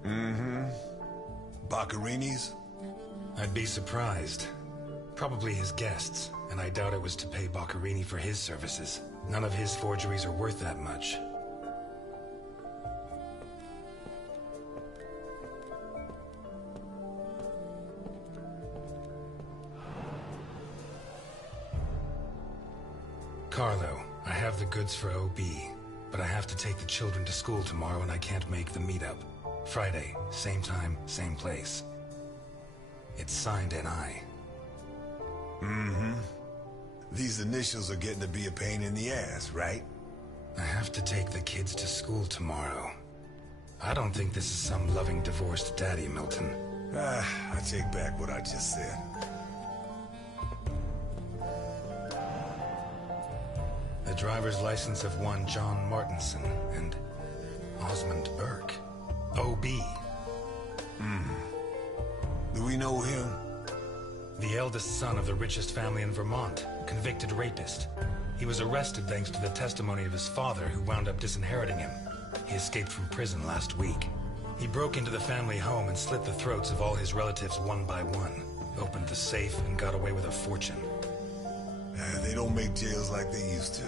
Mm-hmm. Boccarini's? I'd be surprised. Probably his guests, and I doubt it was to pay Boccarini for his services. None of his forgeries are worth that much. Carlo, I have the goods for OB, but I have to take the children to school tomorrow and I can't make the meetup. Friday, same time, same place. It's signed NI. Mm-hmm. These initials are getting to be a pain in the ass, right? I have to take the kids to school tomorrow. I don't think this is some loving divorced daddy, Milton. I take back what I just said. The driver's license of one John Martinson and Osmond Burke. OB. Do we know him? The eldest son of the richest family in Vermont, convicted rapist. He was arrested thanks to the testimony of his father, who wound up disinheriting him. He escaped from prison last week. He broke into the family home and slit the throats of all his relatives one by one, opened the safe, and got away with a fortune. They don't make jails like they used to.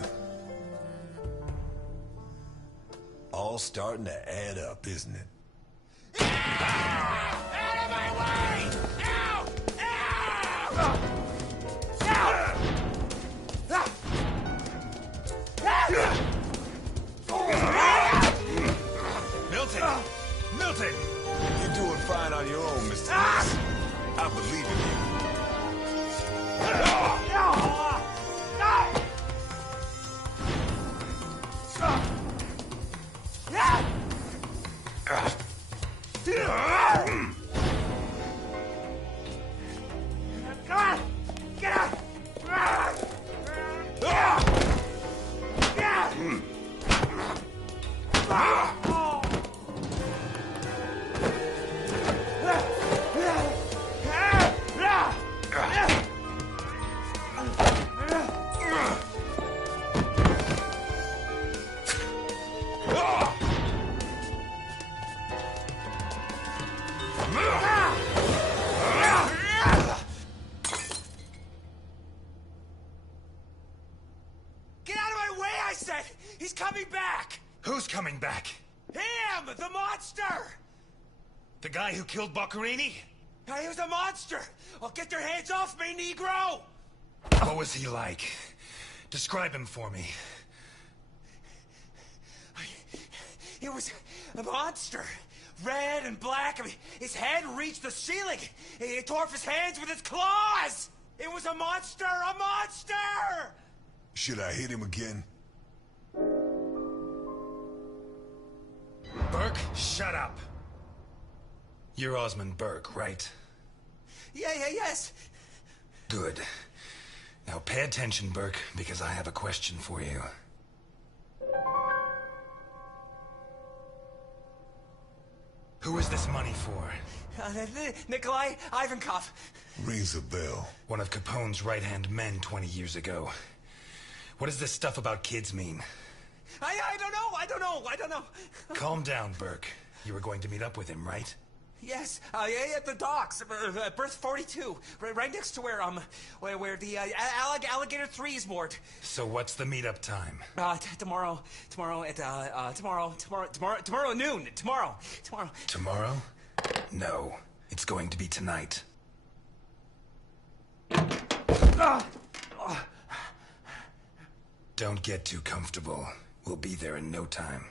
All starting to add up, isn't it? Out of my way! Ow! Ow! Milton! Milton! You're doing fine on your own, Mr. Ness. I believe in you. Get out! Get out of my way, I said! He's coming back! Who's coming back? Him! The monster! The guy who killed Boccarini? He was a monster! Oh, get your hands off me, Negro! What was he like? Describe him for me. He was a monster. Red and black. I mean, his head reached the ceiling. He tore off his hands with his claws! It was a monster! A monster! Should I hit him again? Burke, shut up. You're Osmond Burke, right? Yes. Good. Now pay attention, Burke, because I have a question for you. Who is this money for? Nikolai Ivankov. Rings a bell. One of Capone's right-hand men 20 years ago. What does this stuff about kids mean? I don't know. Calm down, Burke. You were going to meet up with him, right? Yes, at the docks, berth 42, right next to where the Alligator 3 is moored. So what's the meetup time? Tomorrow at noon. Tomorrow. Tomorrow? No, it's going to be tonight. Don't get too comfortable. We'll be there in no time.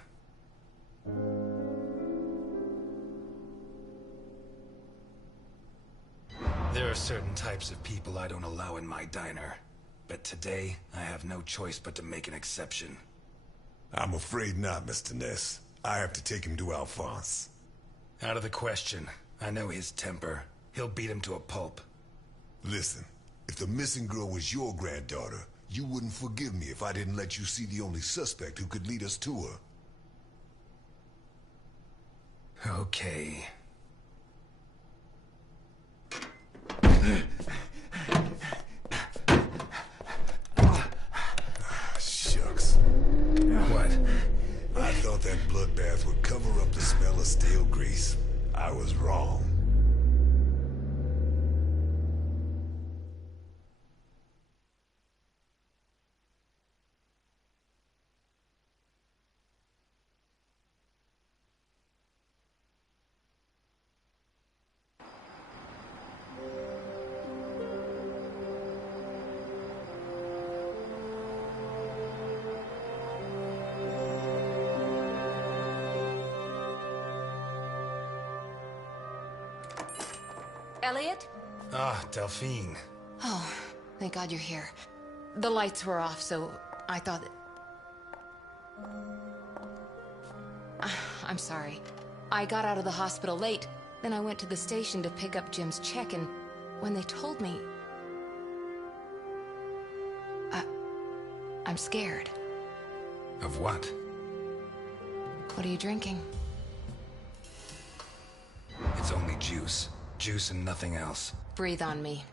There are certain types of people I don't allow in my diner. But today, I have no choice but to make an exception. I'm afraid not, Mr. Ness. I have to take him to Alphonse. Out of the question. I know his temper. He'll beat him to a pulp. Listen, if the missing girl was your granddaughter, you wouldn't forgive me if I didn't let you see the only suspect who could lead us to her. Okay. Shucks. that. I thought that bloodbath would cover up the smell of stale grease. I was wrong. Elliot? Ah, Delphine. Oh, thank God you're here. The lights were off, so I thought that... I'm sorry. I got out of the hospital late, then I went to the station to pick up Jim's check, and when they told me... I'm scared. Of what? What are you drinking? It's only juice. Juice and nothing else. Breathe on me.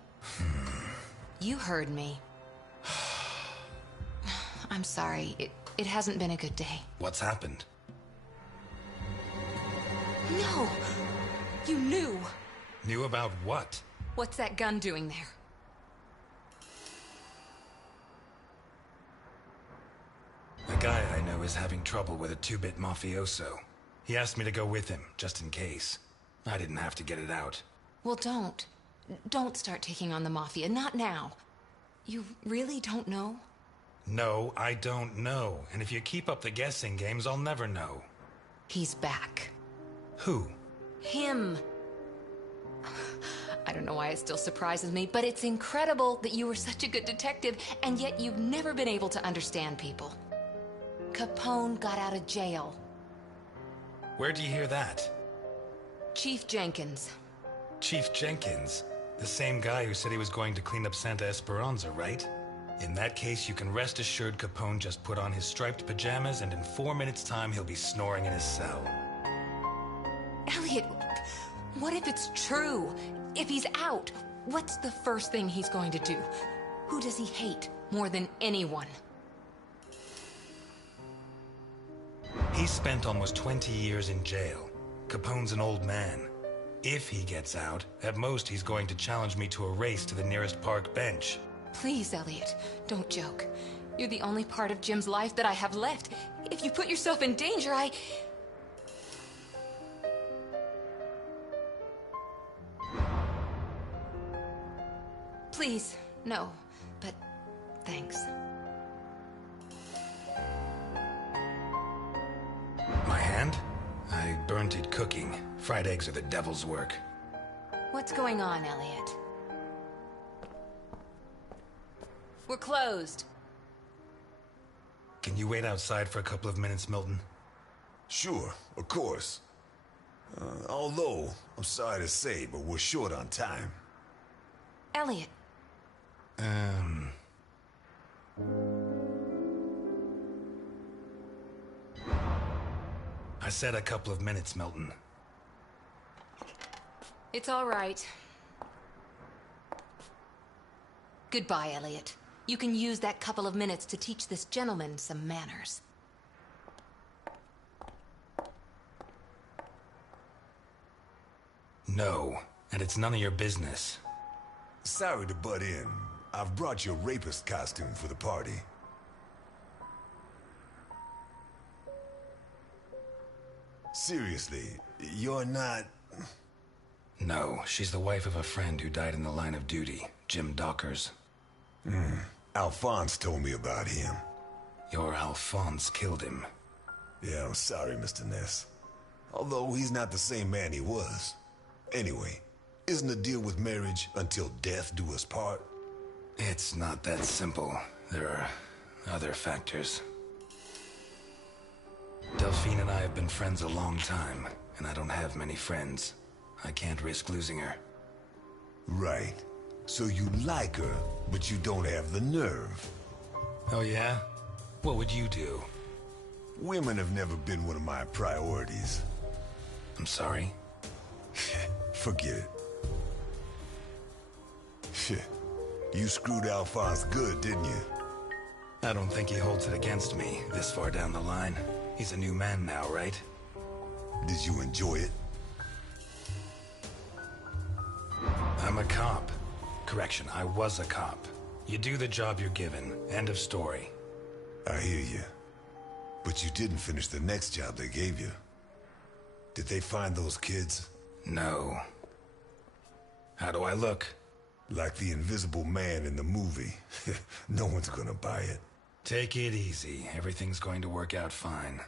You heard me. I'm sorry. It hasn't been a good day. What's happened? No! You knew! Knew about what? What's that gun doing there? A guy I know is having trouble with a two-bit mafioso. He asked me to go with him, just in case. I didn't have to get it out. Well, don't. Don't start taking on the Mafia. Not now. You really don't know? No, I don't know. And if you keep up the guessing games, I'll never know. He's back. Who? Him. I don't know why it still surprises me, but it's incredible that you were such a good detective, and yet you've never been able to understand people. Capone got out of jail. Where'd you hear that? Chief Jenkins. Chief Jenkins? The same guy who said he was going to clean up Santa Esperanza, right? In that case, you can rest assured Capone just put on his striped pajamas, and in 4 minutes' time, he'll be snoring in his cell. Elliot, what if it's true? If he's out, what's the first thing he's going to do? Who does he hate more than anyone? He spent almost 20 years in jail. Capone's an old man. If he gets out, at most he's going to challenge me to a race to the nearest park bench. Please, Elliot, don't joke. You're the only part of Jim's life that I have left. If you put yourself in danger, Please, no, but thanks. My hand? I burnt it cooking. Fried eggs are the devil's work. What's going on, Elliot? We're closed. Can you wait outside for a couple of minutes, Milton? Sure, of course. Although, I'm sorry to say, but we're short on time. Elliot. I said a couple of minutes, Milton. It's all right. Goodbye, Elliot. You can use that couple of minutes to teach this gentleman some manners. No, and it's none of your business. Sorry to butt in. I've brought your rapist costume for the party. Seriously, you're not... No, she's the wife of a friend who died in the line of duty, Jim Dockers. Alphonse told me about him. Your Alphonse killed him. Yeah, I'm sorry, Mr. Ness. Although he's not the same man he was. Anyway, isn't the deal with marriage until death do us part? It's not that simple. There are other factors. Delphine and I have been friends a long time, and I don't have many friends. I can't risk losing her. Right. So you like her, but you don't have the nerve. Oh yeah? What would you do? Women have never been one of my priorities. I'm sorry? Forget it. Shit. You screwed Alphonse good, didn't you? I don't think he holds it against me this far down the line. He's a new man now, right? Did you enjoy it? I'm a cop. Correction, I was a cop. You do the job you're given. End of story. I hear you. But you didn't finish the next job they gave you. Did they find those kids? No. How do I look? Like the Invisible Man in the movie. No one's gonna buy it. Take it easy. Everything's going to work out fine.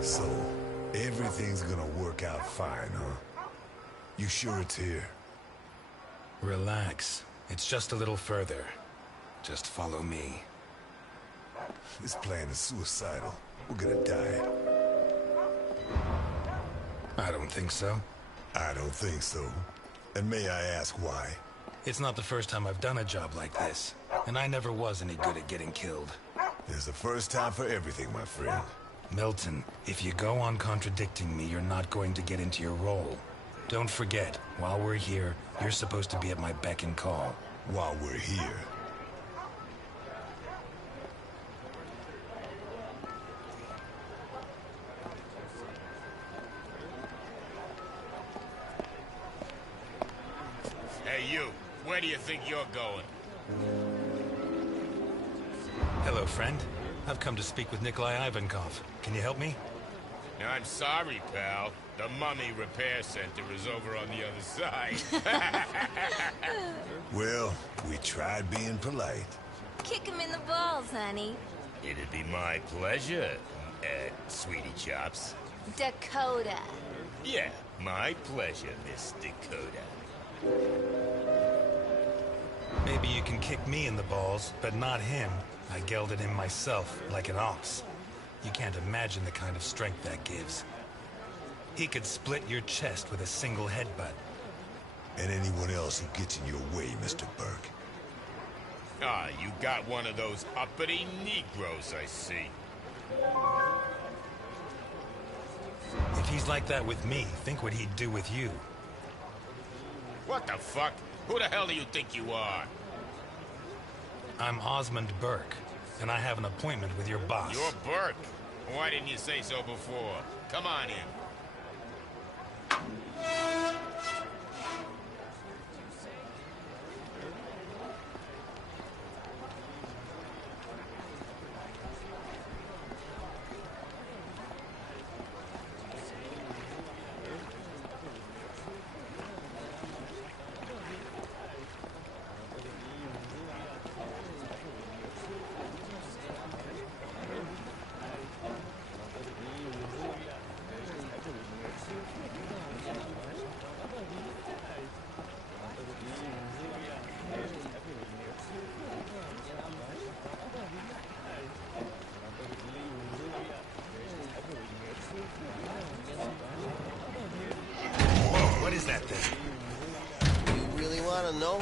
So, everything's gonna work out fine, huh? You sure it's here? Relax. It's just a little further. Just follow me. This plan is suicidal. We're gonna die. I don't think so. I don't think so. And may I ask why? It's not the first time I've done a job like this. And I never was any good at getting killed. There's a first time for everything, my friend. Milton, if you go on contradicting me, you're not going to get into your role. Don't forget, while we're here, you're supposed to be at my beck and call. While we're here. Hey, you. Where do you think you're going? Hello, friend. I've come to speak with Nikolai Ivankov. Can you help me? I'm sorry, pal. The Mummy Repair Center is over on the other side. Well, we tried being polite. Kick him in the balls, honey. It'd be my pleasure, Sweetie Chops. Dakota. Yeah, my pleasure, Miss Dakota. Maybe you can kick me in the balls, but not him. I gelded him myself, like an ox. You can't imagine the kind of strength that gives. He could split your chest with a single headbutt. And anyone else who gets in your way, Mr. Burke. Ah, you got one of those uppity Negroes, I see. If he's like that with me, think what he'd do with you. What the fuck? Who the hell do you think you are? I'm Osmond Burke, and I have an appointment with your boss. You're Burke. Why didn't you say so before? Come on in. What is that thing? You really want to know?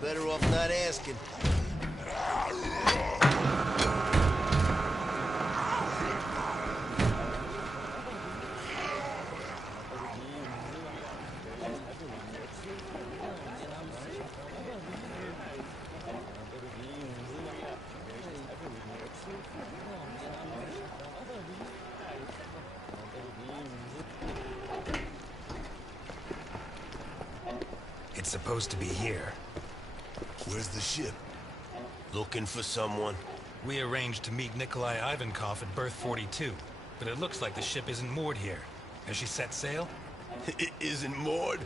Better off not asking. It's supposed to be here. Where's the ship? Looking for someone? We arranged to meet Nikolai Ivankov at berth 42, but it looks like the ship isn't moored here. Has she set sail? Isn't Maud?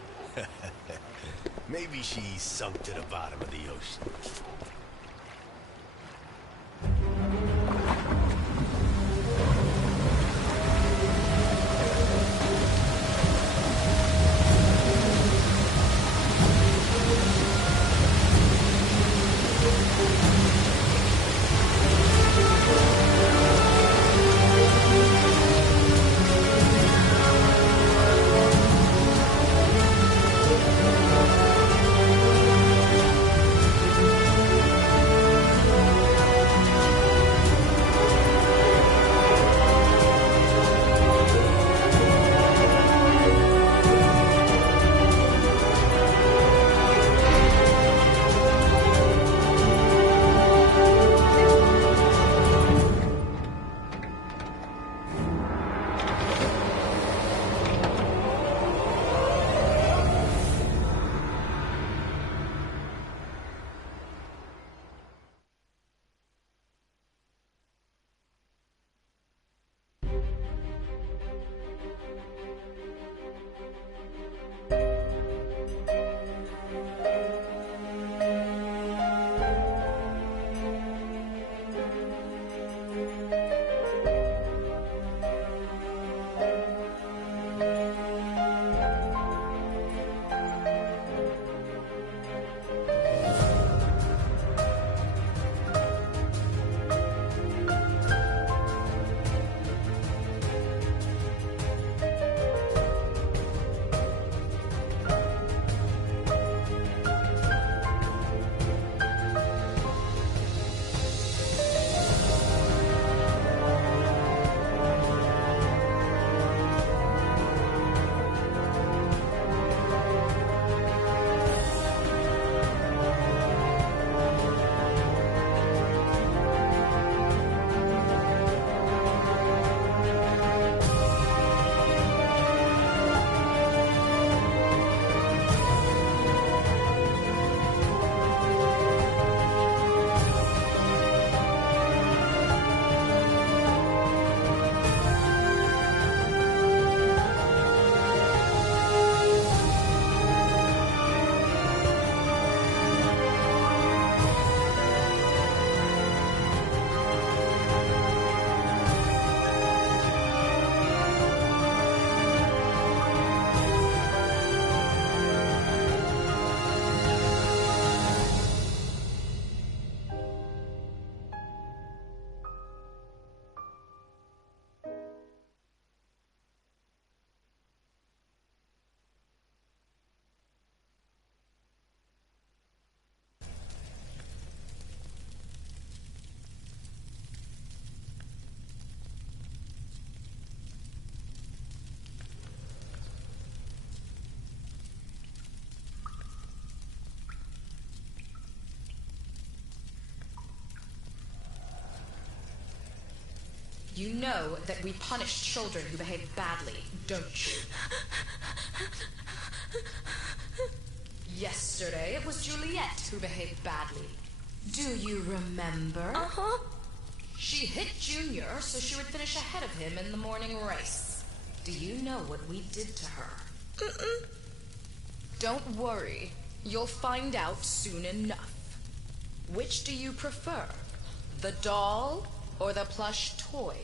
Maybe she's sunk to the bottom of the ocean. You know that we punish children who behave badly, don't you? Yesterday, it was Juliet who behaved badly. Do you remember? Uh-huh. She hit Junior so she would finish ahead of him in the morning race. Do you know what we did to her? Mm-mm. Don't worry. You'll find out soon enough. Which do you prefer? The doll or the plush toy?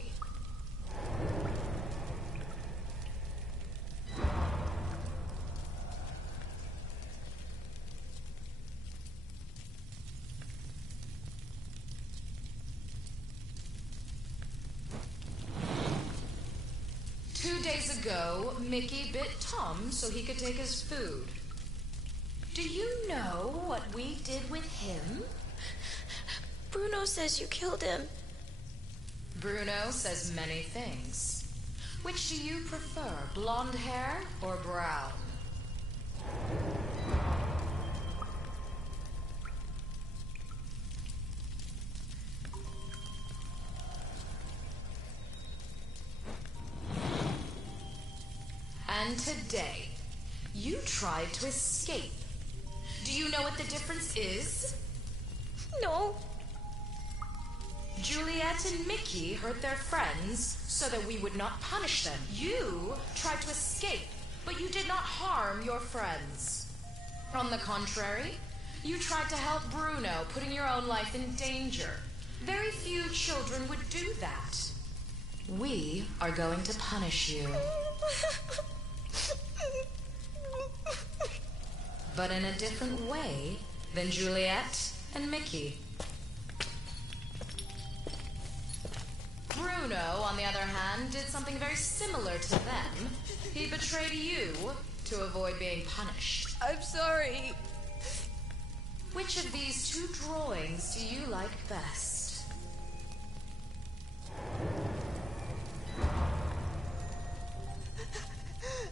Ago, Mickey bit Tom so he could take his food. Do you know what we did with him? Bruno says you killed him. Bruno says many things. Which do you prefer, blonde hair or brown? And today, you tried to escape. Do you know what the difference is? No. Juliet and Mickey hurt their friends so that we would not punish them. You tried to escape but you did not harm your friends. On the contrary, you tried to help Bruno, putting your own life in danger. Very few children would do that. We are going to punish you. But in a different way than Juliet and Mickey. Bruno, on the other hand, did something very similar to them. He betrayed you to avoid being punished. I'm sorry. Which of these two drawings do you like best?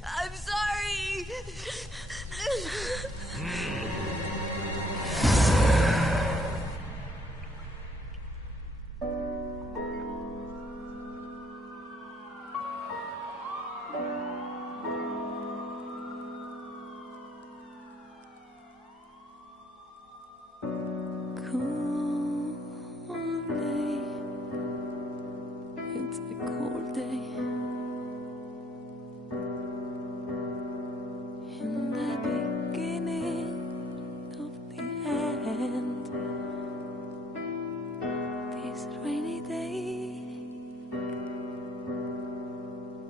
I'm sorry. It's a cold day. In the beginning of the end, this rainy day,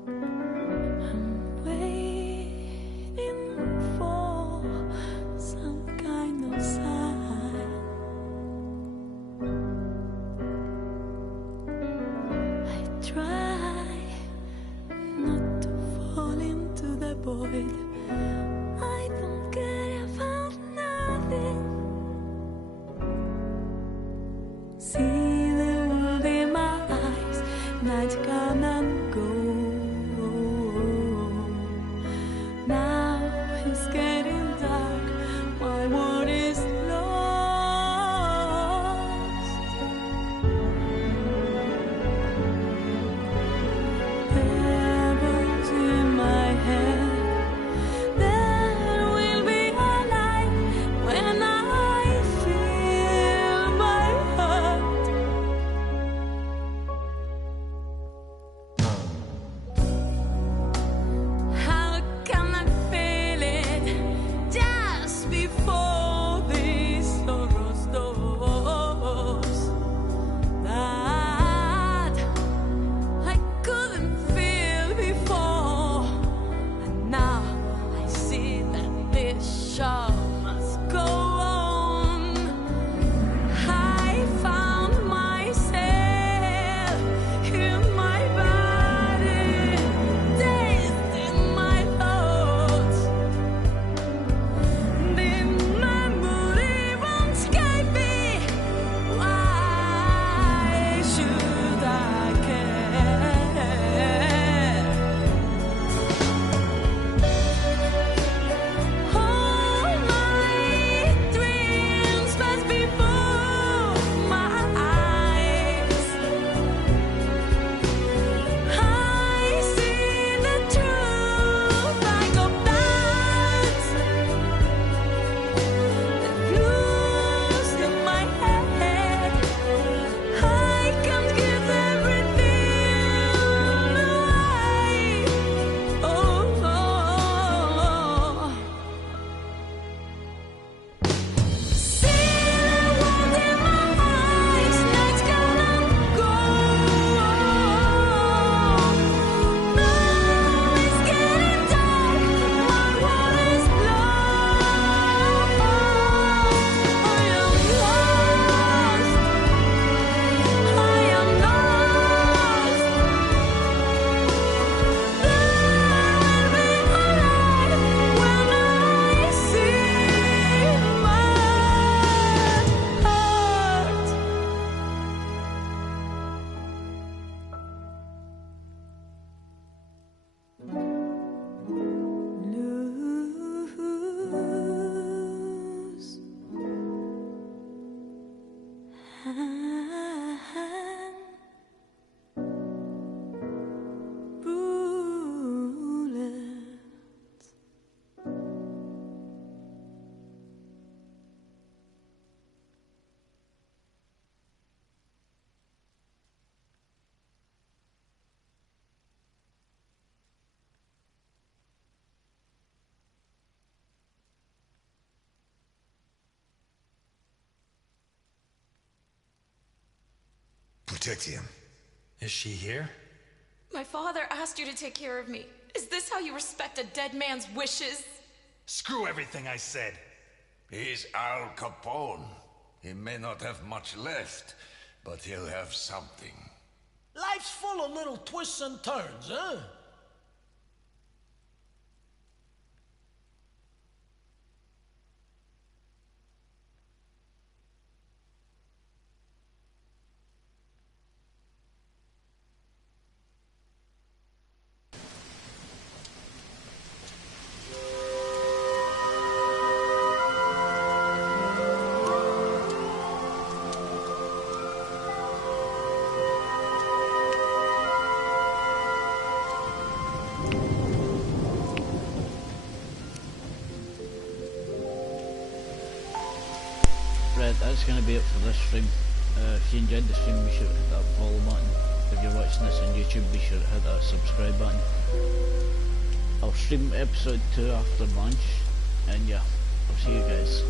I'm waiting for some kind of sign. I try protect him. Is she here? My father asked you to take care of me. Is this how you respect a dead man's wishes? Screw everything I said. He's Al Capone. He may not have much left, but he'll have something. Life's full of little twists and turns, huh? Right, that's going to be it for this stream. If you enjoyed the stream, be sure to hit that follow button. If you're watching this on YouTube, be sure to hit that subscribe button. I'll stream episode 2 after lunch, and yeah, I'll see you guys.